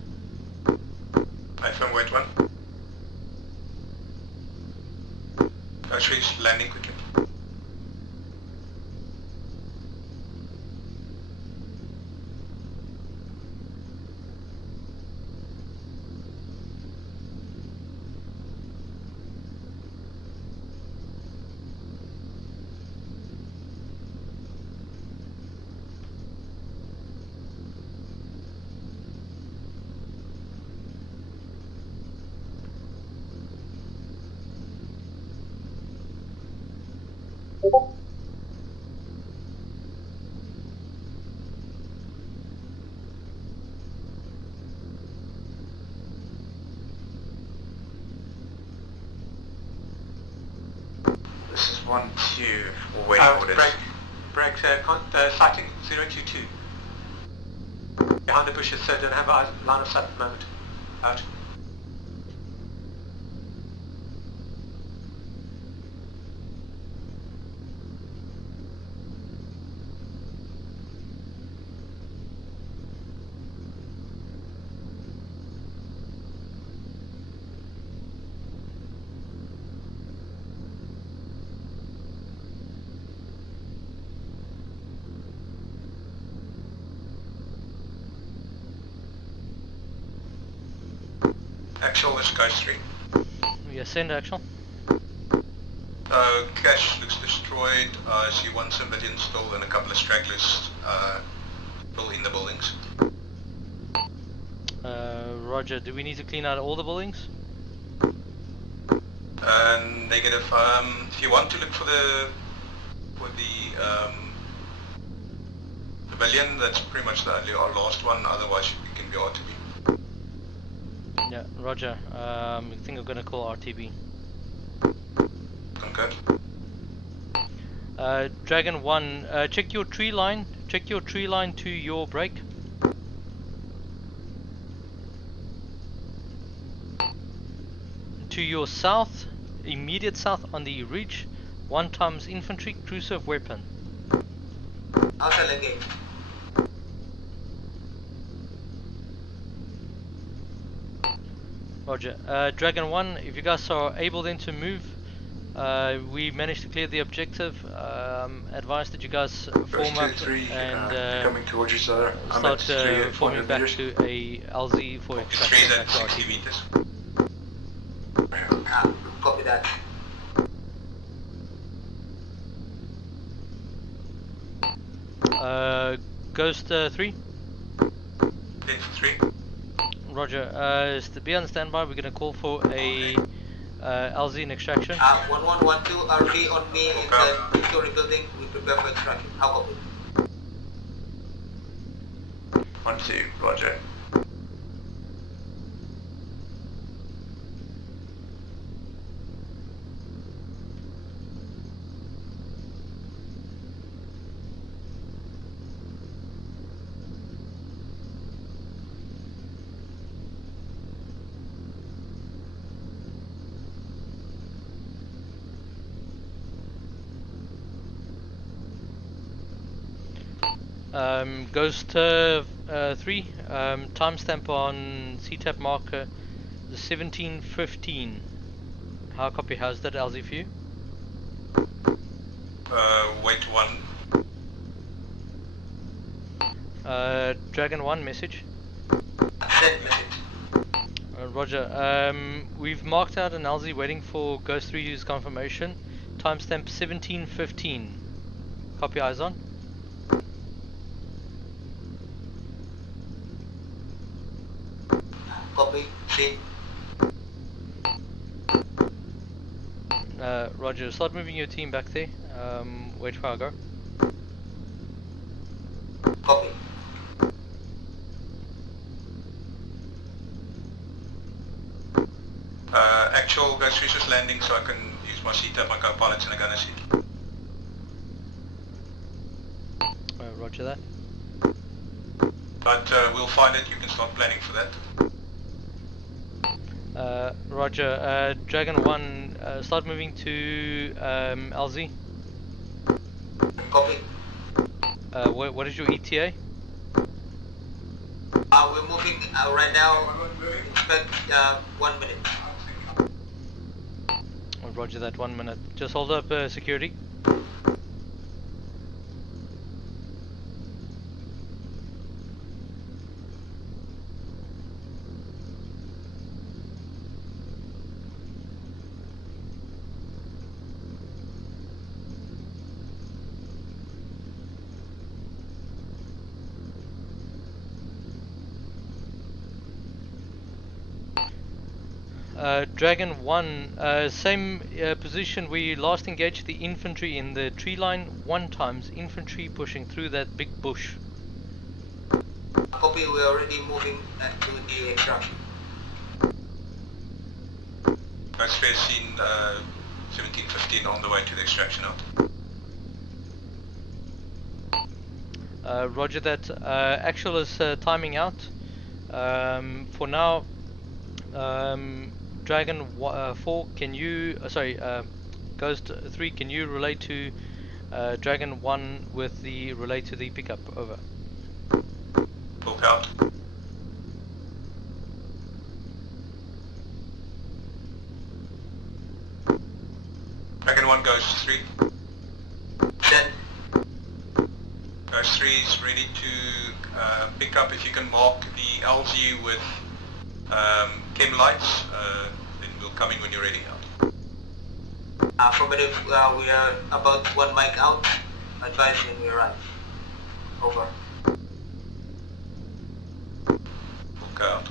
FM, wait one. Ghost 3 is landing quickly. This is 1, 2, or waiting orders. Break, sighting 022. Behind the bushes, so don't have a line of sight at the moment. Out. Actual is Ghost 3. Yeah, send actual. Cache looks destroyed. I see one civilian still and a couple of stragglers still in the buildings. Roger, do we need to clean out all the buildings? Negative. If you want to look for the pavilion, that's pretty much our last one. Otherwise, we can go RTB. Yeah, Roger. I think I'm gonna call RTB. Concurred. Dragon 1, check your tree line. Check your tree line to your break. To your south, immediate south on the ridge, 1 times infantry cruiser weapon. Outside again. Roger. Dragon 1, if you guys are able then to move, we managed to clear the objective. Advise that you guys form up and coming towards each other. start forming back to a LZ for extraction back to RTB. Copy that. Ghost 3? Ghost 3. Roger. Be on standby. We're going to call for a LZ in extraction. 1112 RV on me in the 2-story building. We prepare for extraction. How copy? 1, 2, roger. Ghost 3, timestamp on CTAP marker the 17:15. How copy? How's that LZ for you? Wait one. Dragon 1 message. Roger. We've marked out an LZ waiting for Ghost 3's confirmation. Timestamp 17:15. Copy, eyes on. Copy, see. Roger. Start moving your team back there. Wait for our go. Copy. Actual Ghost 3 is landing, so I can use my seat at my co-pilot's in a gunner seat. Roger that. But we'll find it, you can start planning for that. Roger. Dragon 1, start moving to LZ. Copy. What is your ETA? We're moving right now. Expect 1 minute. Roger that, 1 minute. Just hold up security. Dragon 1, same position we last engaged the infantry in the tree line. 1 times infantry pushing through that big bush. Copy, we're already moving to the extraction. Ghost 3 has seen 17:15 on the way to the extraction out. Roger that. Actual is timing out. For now, Dragon 4, can you, Ghost 3, can you relay to Dragon 1 with the relay to the pickup? Over. Full count. Dragon 1 Ghost 3. Ghost 3 is ready to pick up. If you can mark the LZ with chem lights, then we'll come in when you're ready out. Affirmative, we are about 1 mic out. Advise when we arrive. Over. Full count.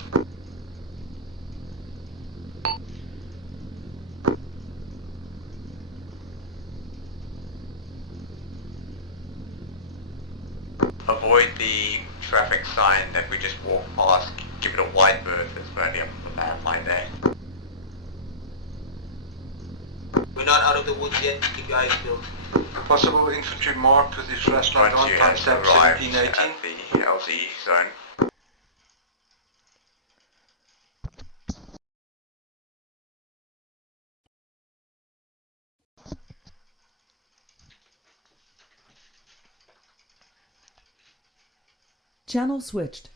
Avoid the traffic sign that we just walked past. Give it a wide berth. There's only a landmine there. We're not out of the woods yet. Keep your eyes peeled. Possible infantry marked with his flashlight on, timestamp 17:18. At the LZ zone. Channel switched.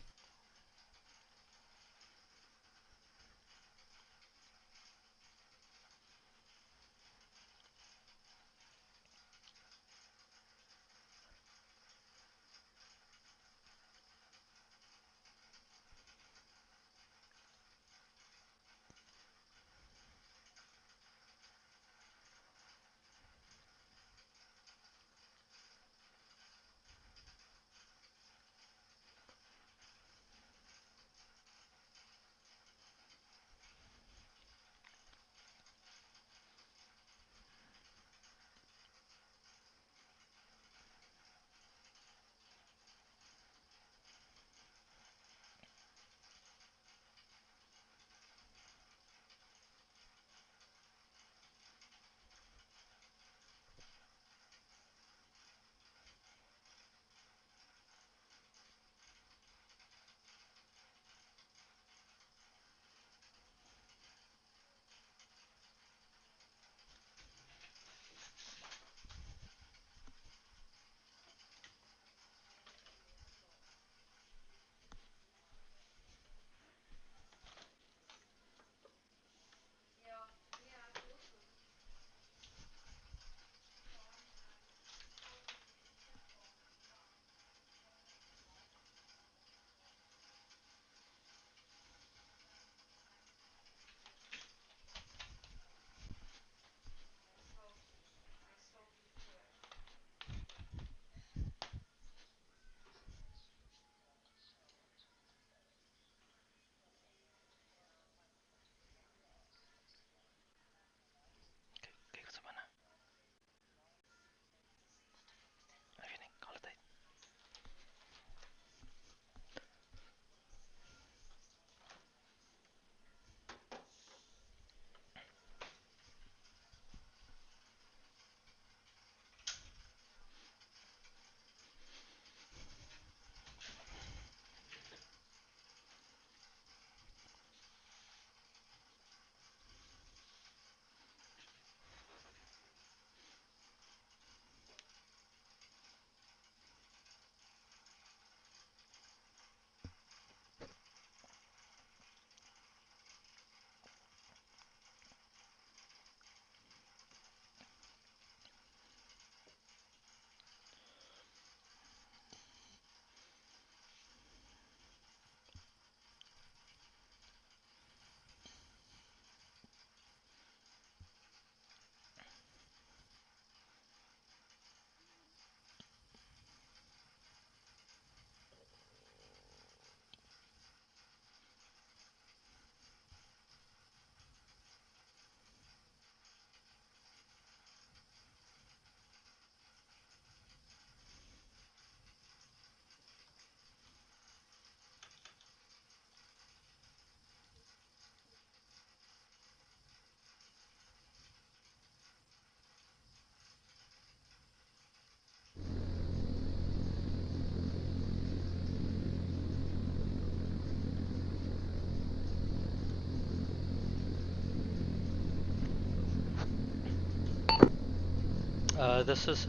This is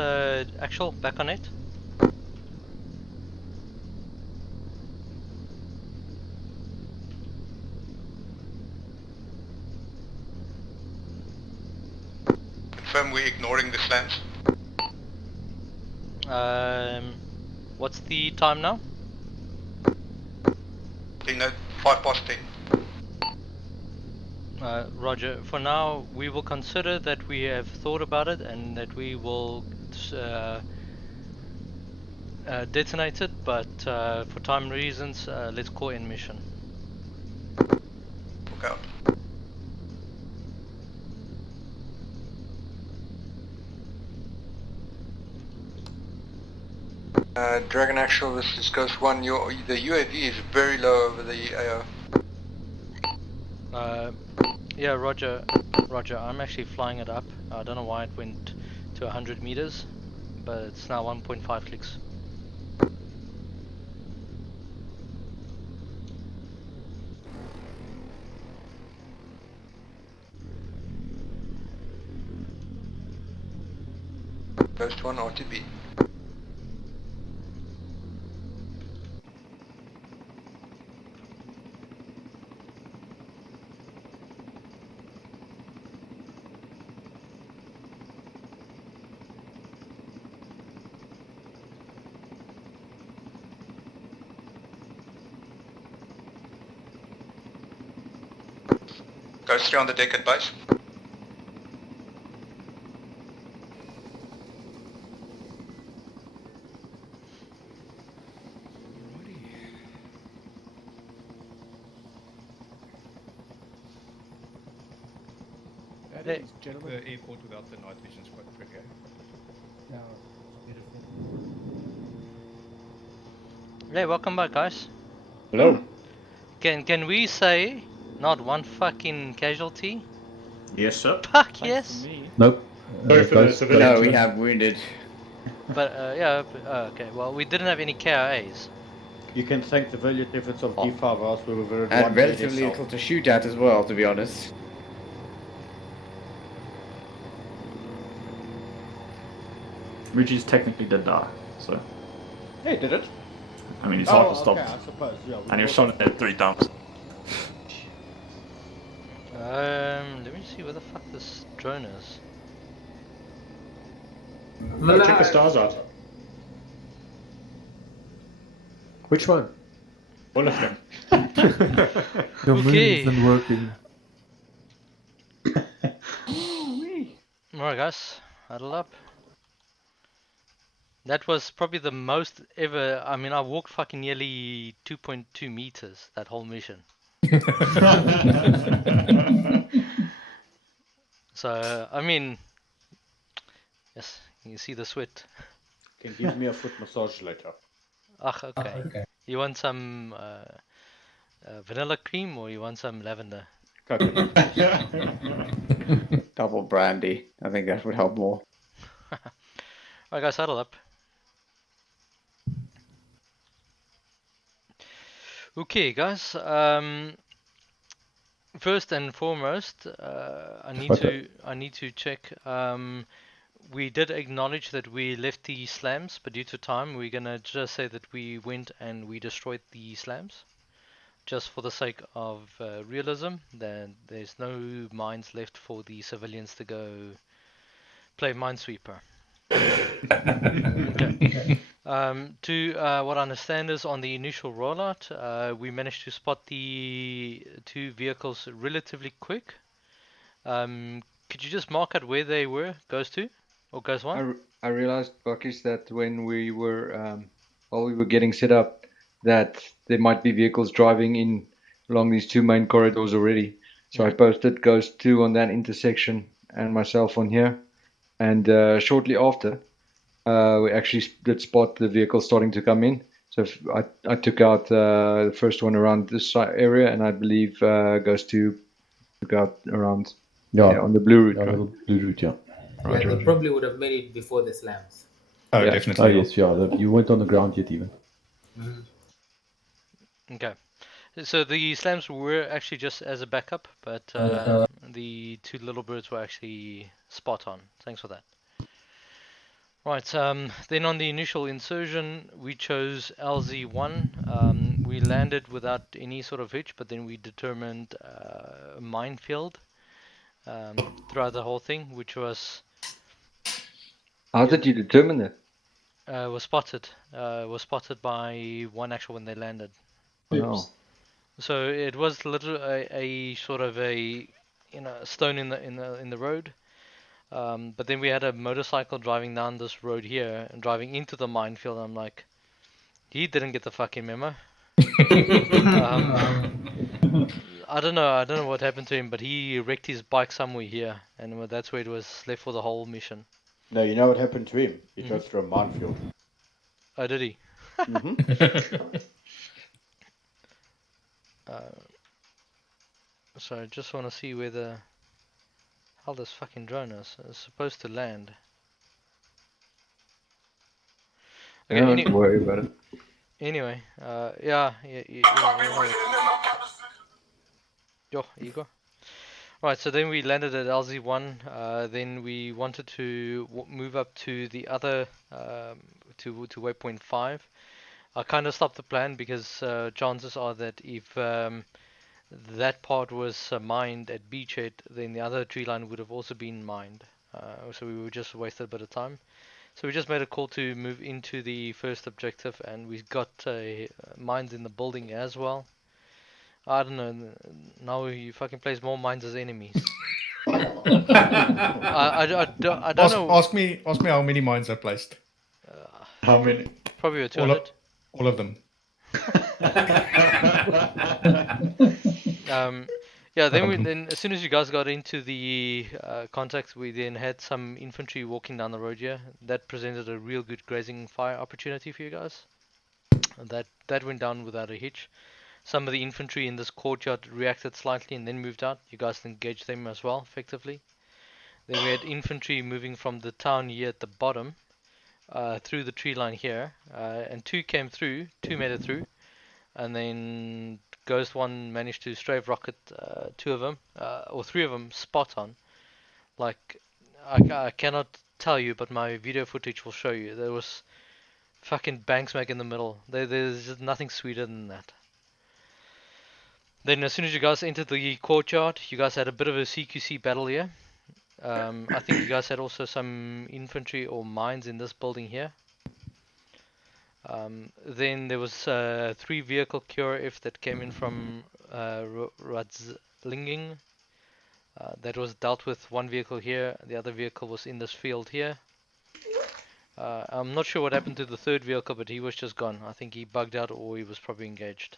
actual back on it. Confirm we're ignoring the slams. What's the time now? Being at 10:05. Roger. For now, we will consider that we have thought about it and that we will detonate it, but for time reasons, let's call in mission. Look out. Dragon Actual, this is Ghost 1. The UAV is very low over the AO. Yeah, Roger. Roger, I'm actually flying it up. I don't know why it went to 100 meters, but it's now 1.5 clicks. Ghost 1 RTB. Ghost 3 on the deck at base. Ladies and gentlemen, the airport without the night vision is quite pretty. Yeah, beautiful. Hey, welcome back, guys. Hello. Can we say not one fucking casualty? Yes, sir. Fuck yes. Nope. No, we have wounded. But yeah, okay. Well, we didn't have any KIAs. You can thank the valiant efforts of D5 hours we were very And relatively little to shoot at as well, to be honest. Reggie's technically did die, so. Hey, did it? I mean, it's hard to stop. Okay, I suppose, yeah. And he was shot at 3 times. Let me see where the fuck this drone is. Oh, check the stars out. Which one? All of them. Your moon Okay. isn't working. Alright, guys, huddle up. That was probably the most ever. I mean, I walked fucking nearly 2.2 meters that whole mission. So, I mean, yes, you see the sweat. Can give me a foot massage later. Ach, okay. You want some vanilla cream or you want some lavender? Double brandy. I think that would help more. Alright, guys, huddle up. Okay, guys. First and foremost, I need to check. We did acknowledge that we left the slams, but due to time, we're gonna just say that we went and we destroyed the slams, just for the sake of realism. That there's no mines left for the civilians to go play Minesweeper. Okay. To what I understand is on the initial rollout, we managed to spot the 2 vehicles relatively quick. Could you just mark out where they were, Ghost 2 or Ghost 1? I realized, Buckies, that when we were while we were getting set up, that there might be vehicles driving in along these 2 main corridors already. So I posted Ghost 2 on that intersection and myself on here. And shortly after, we actually did spot the vehicle starting to come in. So I took out the first one around this area, and I believe Ghost 2 took out around on the blue route. Yeah, right? blue route, yeah. Yeah, they probably would have made it before the slams. Oh, Yeah. definitely. Oh, yes, yeah. You weren't on the ground yet, even. Okay. So the slams were actually just as a backup, but the 2 little birds were actually spot on. Thanks for that. Right, then on the initial insertion, we chose LZ1. We landed without any sort of hitch, but then we determined a minefield throughout the whole thing, which was... How did you determine that? Was spotted. Was spotted by one actual when they landed. Wow. So it was literally a sort of a stone in the road. But then we had a motorcycle driving down this road here and driving into the minefield. I'm like, he didn't get the fucking memo. I don't know what happened to him, but he wrecked his bike somewhere here, and that's where it was left for the whole mission. No, you know what happened to him? He drove through a minefield. Oh, did he? So I just want to see where the hell this fucking drone is. It's supposed to land. Okay, Don't worry about it. Anyway, yeah, yo, here you go. Right, so then we landed at LZ1. Then we wanted to move up to the other, to waypoint 5. I kind of stopped the plan because chances are that if that part was mined at beachhead, then the other tree line would have also been mined. So we would just wasted a bit of time. So we just made a call to move into the first objective, and we got mines in the building as well. I don't know. Now he fucking plays more mines as enemies. I don't know. Ask me how many mines I placed. How many? Probably 200. All of them. Yeah, then as soon as you guys got into the contact, we then had some infantry walking down the road here. That presented a real good grazing fire opportunity for you guys. That went down without a hitch. Some of the infantry in this courtyard reacted slightly and then moved out. You guys engaged them as well, effectively. Then we had infantry moving from the town here at the bottom through the tree line here, and two made it through, and then Ghost 1 managed to strafe rocket 2 of them, or 3 of them spot on. Like, I cannot tell you, but my video footage will show you. There was fucking bang smack in the middle. There's just nothing sweeter than that. Then as soon as you guys entered the courtyard, you guys had a bit of a CQC battle here. I think you guys had also some infantry or mines in this building here. Then there was 3 vehicle QRF that came in from Radzlinging. That was dealt with. 1 vehicle here, the other vehicle was in this field here. I'm not sure what happened to the 3rd vehicle, but he was just gone. I think he bugged out or he was probably engaged.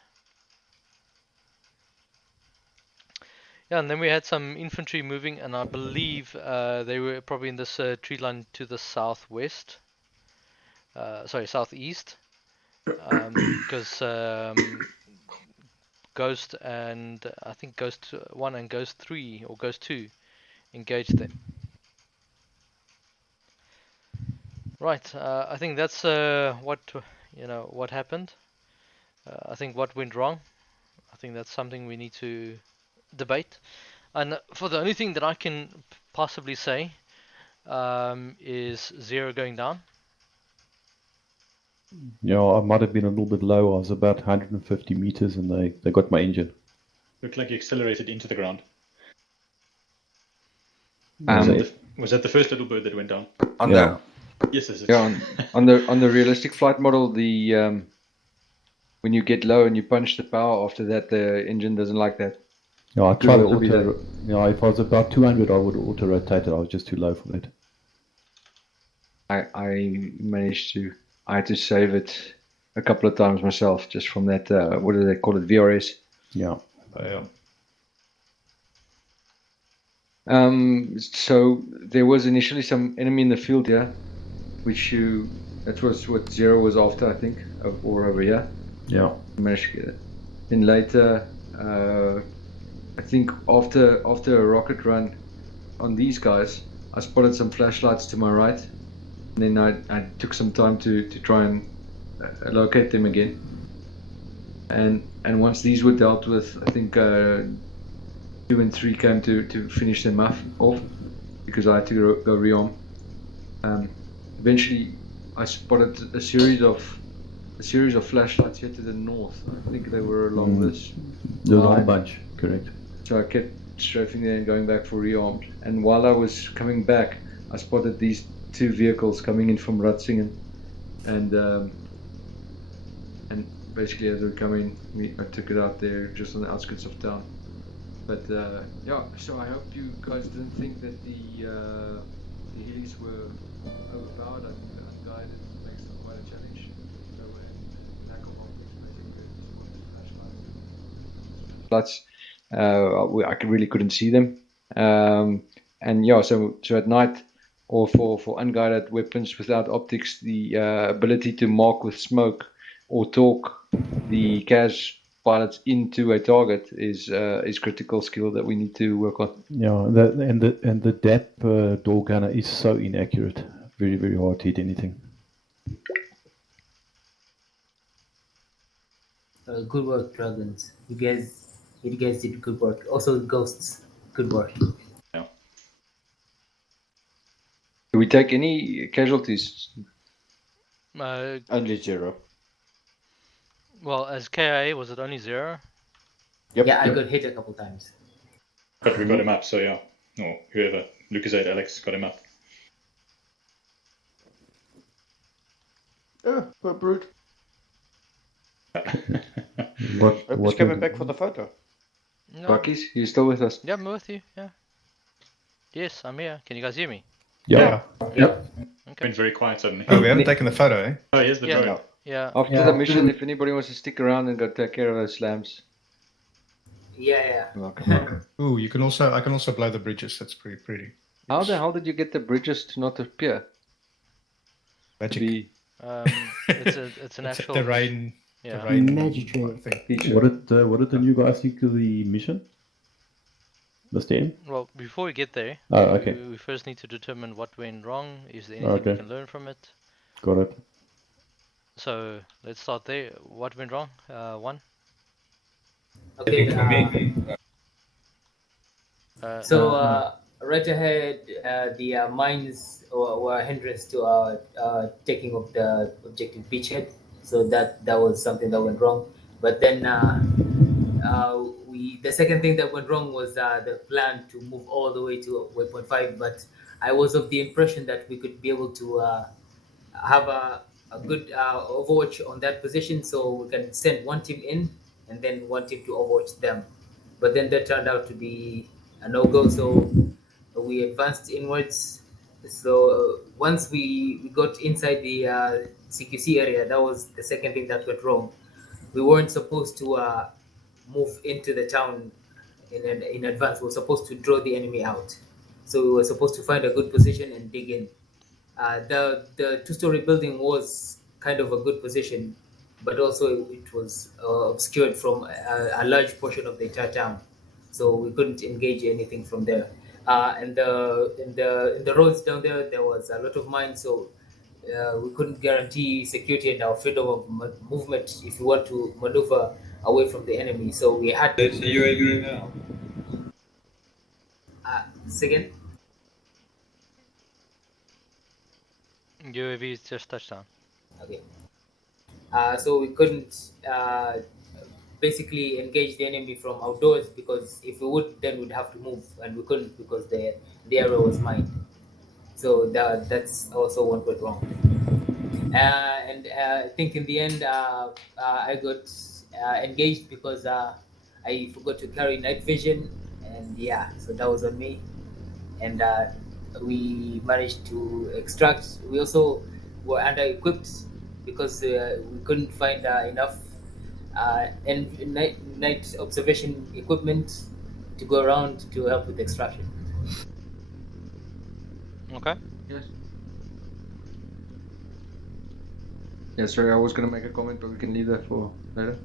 Yeah, and then we had some infantry moving, and I believe they were probably in this tree line to the southwest. Sorry, southeast. Because Ghost and I think Ghost 1 and Ghost 3 or Ghost 2 engaged them. Right, I think that's what happened. I think what went wrong. I think that's something we need to debate. And for the only thing that I can possibly say is 0 going down. Yeah, I might have been a little bit low. I was about 150 meters and they got my engine. Looked like you accelerated into the ground. Was that the first little bird that went down? Yeah. Yes. Yeah, on the realistic flight model, the when you get low and you punch the power, after that the engine doesn't like that. Yeah, I tried to auto. Yeah, if I was about 200, I would auto rotate it. I was just too low for that. I managed to. I had to save it a couple of times myself, just from that. What do they call it? VRS. Yeah. So there was initially some enemy in the field here, that was what 0 was after, I think, or over here. Yeah. I managed to get it. Then later, I think after a rocket run on these guys, I spotted some flashlights to my right. And then I took some time to try and locate them again. And once these were dealt with, I think 2 and 3 came to finish them off because I had to go rearm. eventually I spotted a series of flashlights here to the north. I think they were along this There's a whole line. bunch, correct. So I kept strafing there and going back for rearmed. And while I was coming back, I spotted these two vehicles coming in from Ratsingen, and basically as they were coming, I took it out there just on the outskirts of town. But yeah, so I hope you guys didn't think that the helis were overpowered. I think the unguided makes them quite a challenge. So lack of optics basically flashlights. I really couldn't see them. And yeah, so at night, or for unguided weapons without optics, the ability to mark with smoke or torque the CAS pilots into a target is critical skill that we need to work on. Yeah, and the DAP door gunner is so inaccurate. Very, very hard to hit anything. Good work, Dragons. You guys did good work. Also, Ghosts, good work. Yeah. Do we take any casualties? Only 0. Well, as KIA, was it only 0? Yep. Yeah, I got hit a couple times. But we got him up, so yeah. Or whoever. Lucas8, Alex got him up. Oh, poor brute. What He's coming back for the photo. No. Buckies, you still with us? Yeah, I'm with you, yeah. Yes, I'm here. Can you guys hear me? Yeah. Yep. Okay. Went very quiet suddenly. Oh, we haven't taken the photo, eh? Oh, here's the Yeah. drone. Yeah. After the mission, if anybody wants to stick around and go take care of those slams. Yeah. Welcome. Ooh, I can also blow the bridges. That's pretty pretty. How the hell did you get the bridges to not appear? Magic. It's an actual. The rain. Yeah. The rain Magic thing. What did the new guys think of the mission? Mr. M? Well, before we get there, okay. we first need to determine what went wrong. Is there anything we can learn from it? Got it. So let's start there. What went wrong? One. Okay. So right ahead, the mines were a hindrance to our taking of the objective beachhead. So that was something that went wrong. But then the second thing that went wrong was the plan to move all the way to waypoint 5. But I was of the impression that we could be able to have a good overwatch on that position, so we can send one team in and then one team to overwatch them. But then that turned out to be a no-go, so we advanced inwards. So once we got inside the CQC area, that was the second thing that went wrong. We weren't supposed to move into the town in advance. We were supposed to draw the enemy out. So we were supposed to find a good position and dig in. The two-story building was kind of a good position, but also it was obscured from a large portion of the entire town, so we couldn't engage anything from there. And in the roads down there, there was a lot of mines, so we couldn't guarantee security and our freedom of movement if we want to maneuver away from the enemy. So we had to. It's a UAV now. Second. UAV is just touchdown. Okay. So we couldn't basically engage the enemy from outdoors, because if we would, then we'd have to move, and we couldn't because the area was mined. So that's also what went wrong. And I think in the end, I got engaged because I forgot to carry night vision, and yeah, so that was on me. And we managed to extract. We also were under-equipped because we couldn't find enough night observation equipment to go around to help with extraction. Okay. Yes. Yeah, sorry, I was going to make a comment, but we can leave that for later.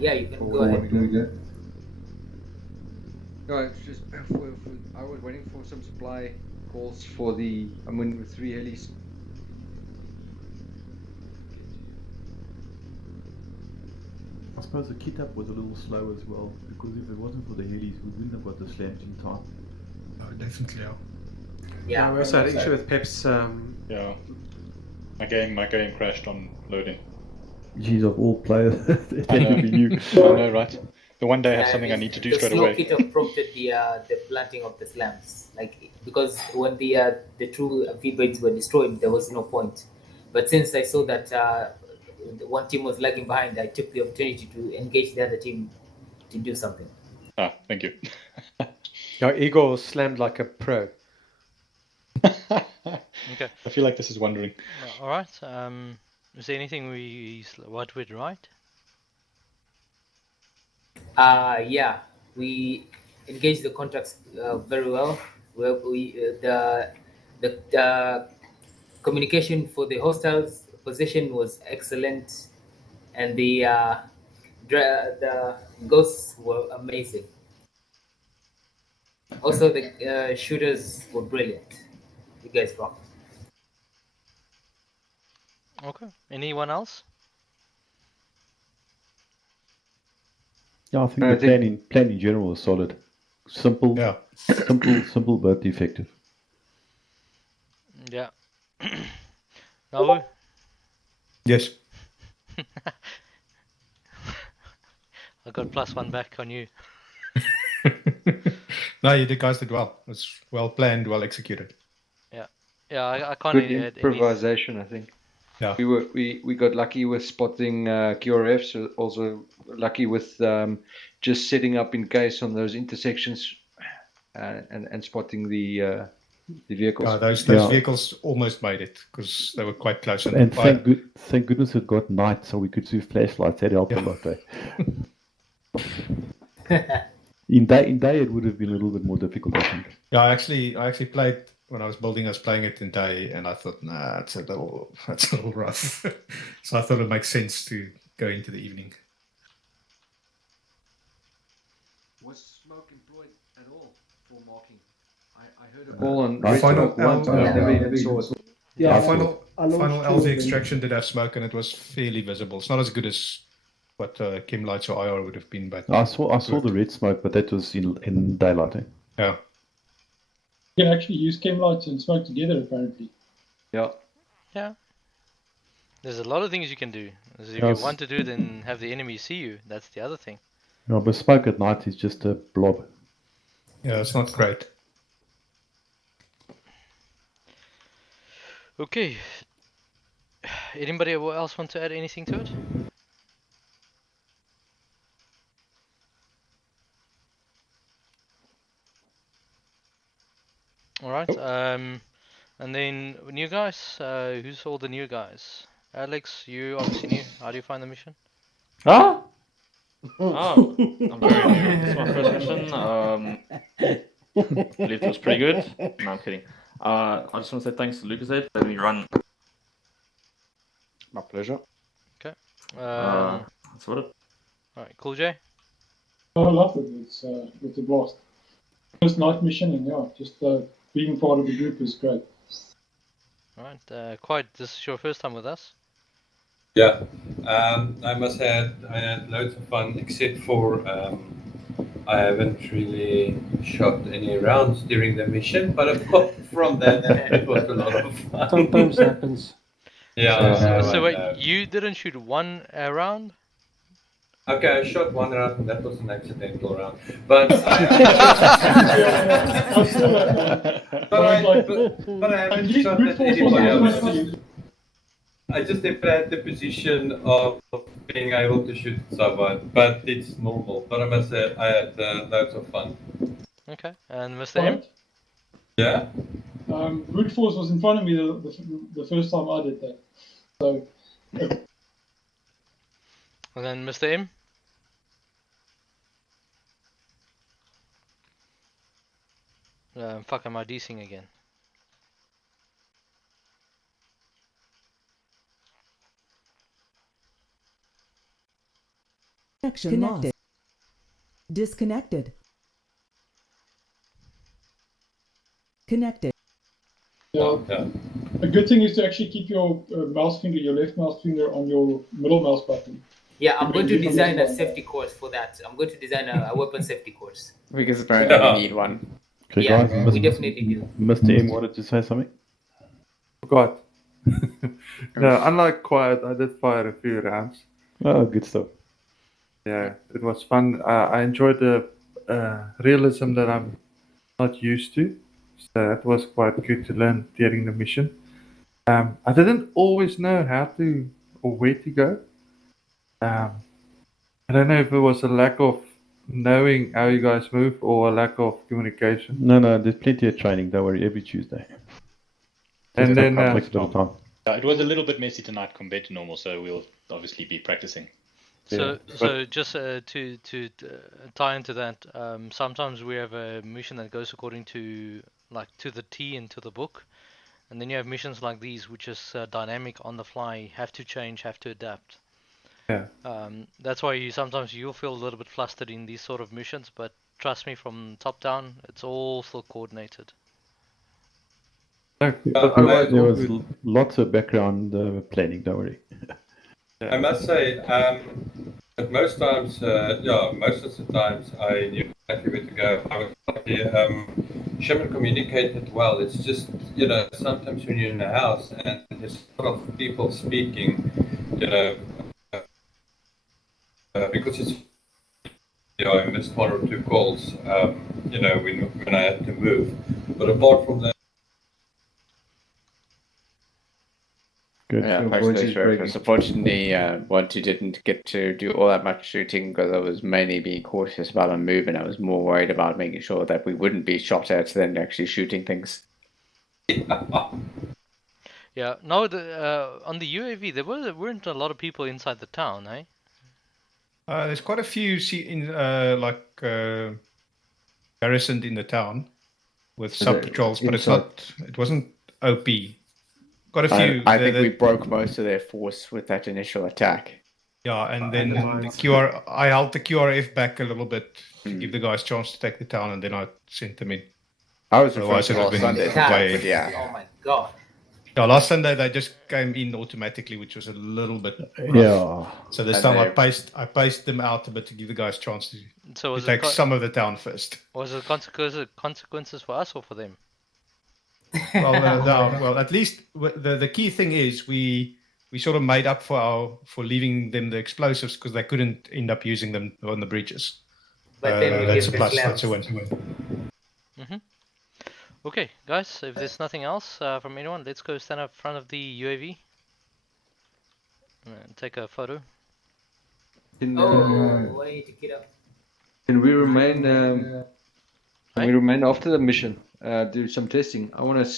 Yeah, you can go ahead. No, it's just I was waiting for some supply calls for with 3 helis. I suppose the kit up was a little slow as well, because if it wasn't for the helis, we wouldn't have got the slams in time. Oh, definitely, yeah. Yeah. We also had an issue with Pep's. Yeah. My game crashed on loading. Jeez, of all players, it I know. had to be you. I know, right? The one day I have something I need to do the straight slow away. kit prompted the planting of the slams, like because when the true amphibians were destroyed, there was no point. But since I saw that one team was lagging behind, I took the opportunity to engage the other team to do something. Ah, thank you. Yeah, Igor slammed like a pro. Okay. I feel like this is wandering. All right. Is there anything what we'd write? Yeah, we engaged the contracts very well. The communication for the hostiles position was excellent, and the ghosts were amazing. Also, the shooters were brilliant. You guys rock. Okay. Anyone else? Yeah, I think the plan in general was solid. Simple, simple but effective. Yeah. No. Yes. I got +1 back on you. No, you guys did well. It was well planned, well executed. Yeah. Yeah, I can't Good add improvisation, I think. Yeah. We got lucky with spotting QRFs, also lucky with just setting up in case on those intersections and spotting the vehicles. Those vehicles almost made it because they were quite close. And thank goodness it got night so we could see flashlights. That helped a lot. In day it would have been a little bit more difficult, I think. Yeah, I actually played when I was building. I was playing it in day, and I thought, nah, that's a little rough. So I thought it makes sense to go into the evening. Was smoke employed at all for marking? I heard a call on red Final smoke once, but I never even saw it. Yeah, final LZ extraction did have smoke, and it was fairly visible. It's not as good as what chem lights or IR would have been, but I saw the red smoke, but that was in daylight. Yeah. You can actually use chem lights and smoke together, apparently. Yeah. Yeah. There's a lot of things you can do. If you want to do it, then have the enemy see you. That's the other thing. Yeah, but smoke at night is just a blob. Yeah, it's not great. Okay. Anybody else want to add anything to it? All right. And then new guys. Who's all the new guys? Alex, you obviously new. How do you find the mission? Oh, I'm very new. It's my first mission. I believe it was pretty good. No, I'm kidding. I just want to say thanks to Lucas for letting me run. My pleasure. Okay. That's what it. All right, cool, Jay. I love it. It's a blast. First night mission, and yeah, just being part of the group is great. All right, quite. This is your first time with us. Yeah, I must add, I had loads of fun, except for I haven't really shot any rounds during the mission, but apart from that, it was a lot of fun. Sometimes happens. Yeah. So wait, you didn't shoot one round? Okay, I shot one round, and that was an accidental round. But but I haven't shot at anybody else. I just never had the position of being able to shoot someone, but it's normal. But I must say, I had loads of fun. Okay, and Mr. M? Yeah? Brute Force was in front of me the first time I did that. So. And then Mr. M? Fuck, am I desing again? Connection lost. Disconnected. Connected. Yeah. A good thing is to actually keep your mouse finger, your left mouse finger on your middle mouse button. Yeah, I'm going to design a safety course for that. I'm going to design a weapon safety course. Because apparently we need one. Okay, Yeah, guys, we definitely do. Mr. M wanted to say something. Forgot. No, unlike Quiet, I did fire a few rounds. Oh, good stuff. Yeah, it was fun. I enjoyed the realism that I'm not used to. So that was quite good to learn during the mission. I didn't always know how to or where to go. I don't know if it was a lack of knowing how you guys move or a lack of communication. No, there's plenty of training. Don't worry, every Tuesday. And then takes a bit of time. It was a little bit messy tonight compared to normal, so we'll obviously be practicing. So just to tie into that, sometimes we have a mission that goes according to to the T into the book, and then you have missions like these, which is dynamic on the fly, have to change, have to adapt. Yeah. That's why sometimes you'll feel a little bit flustered in these sort of missions, but trust me, from top down, it's all still coordinated. There was lots of background planning. Don't worry. I must say, at most times, most of the times I knew exactly where to go. I was lucky. Sherman communicated well. It's just, sometimes when you're in a house and there's a lot of people speaking, because it's, I missed one or two calls, when I had to move. But apart from that, good. Yeah, unfortunately, once you didn't get to do all that much shooting because I was mainly being cautious about my move, and I was more worried about making sure that we wouldn't be shot at than actually shooting things. Yeah, no, on the UAV there weren't a lot of people inside the town, eh? There's quite a few garrisoned in the town with sub patrols, but it wasn't OP. Got a few. I think we broke most of their force with that initial attack. Yeah, and then I held the QRF back a little bit to give the guys a chance to take the town, and then I sent them in. I was referring to last Sunday, but yeah. Oh my god. Yeah, last Sunday they just came in automatically, which was a little bit rough. Yeah. So this time I paced them out a bit to give the guys a chance to take some of the town first. Was it consequences for us or for them? Well, at least the key thing is we sort of made up for leaving them the explosives because they couldn't end up using them on the breaches. But then that's a plus. That's a win. Mm-hmm. Okay, guys, if there's nothing else from anyone, let's go stand up in front of the UAV and take a photo. Can we remain? Can we remain after the mission? Do some testing. I want to.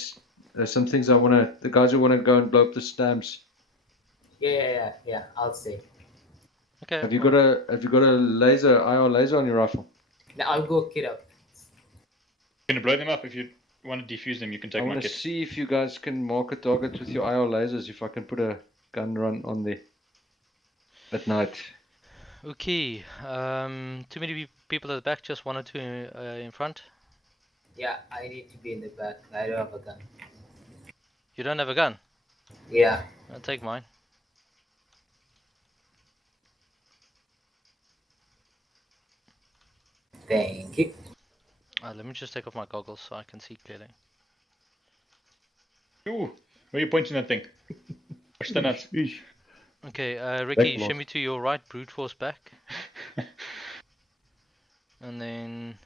Some things I want to. The guys who want to go and blow up the stamps. Yeah. I'll see. Okay. Have you got a laser, IR laser on your rifle? No, I'll go kit up. You're gonna blow them up. If you want to defuse them, you can take my kit. I want to see if you guys can mark a target with your IR lasers. If I can put a gun run on there at night. Okay. Too many people at the back. Just one or two in front. Yeah, I need to be in the back. I don't have a gun. You don't have a gun? Yeah. I'll take mine. Thank you. Let me just take off my goggles so I can see clearly. Ooh, where are you pointing that thing? Push the nuts. Okay, Ricky, show me to your right, brute force back. And then...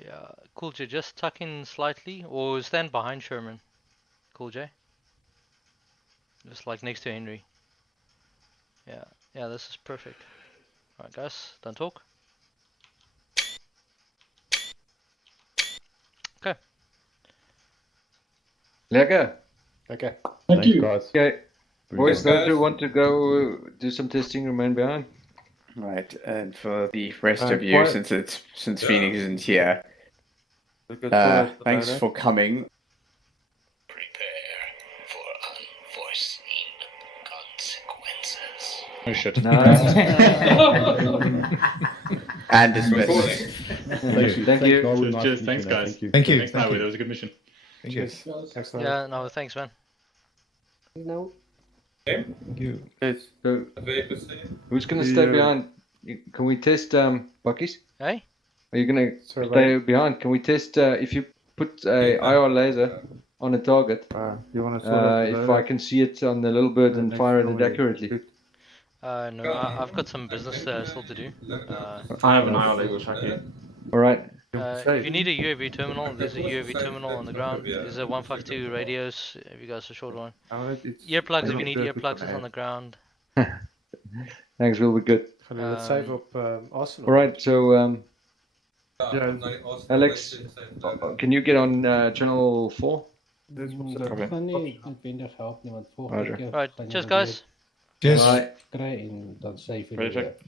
Yeah, Cool J, just tuck in slightly, or stand behind Sherman. Cool J. Just like next to Henry. Yeah, this is perfect. Alright guys, don't talk. Okay. Lekker. Okay. Thank you, guys. Okay. Boys, those who want to go do some testing remain behind. Right, and for the rest of you, since Phoenix isn't here, thanks for coming. Prepare for unforeseen consequences. Oh shit. And dismissed. Thank you. Cheers, thanks guys. Thank you. Thanks, Highway. That was a good mission. Cheers. Yeah, no, thanks man. No. Okay. Thank you. So, who's going to stay behind? Can we test Bucky's? Hey? Are you going to stay behind? Can we test if you put a IR laser on a target? You want to sort out if I can see it on the little bird and fire at it accurately. No, I've got some business still to do. I have an IR laser track here. All right. If you need a UAV terminal, there's a UAV terminal on the ground. There's a 152 radios if you guys a short one. Earplugs if you need earplugs is on the ground. Thanks, will be good. Let's save up Arsenal. All right, so Alex, can you get on channel 4? Kan nie noodwendig help nie want volgende Roger. keer Right, gaan jy cheers dit guys. net Cheers. kry en dan sê jy vir Right, hulle. check.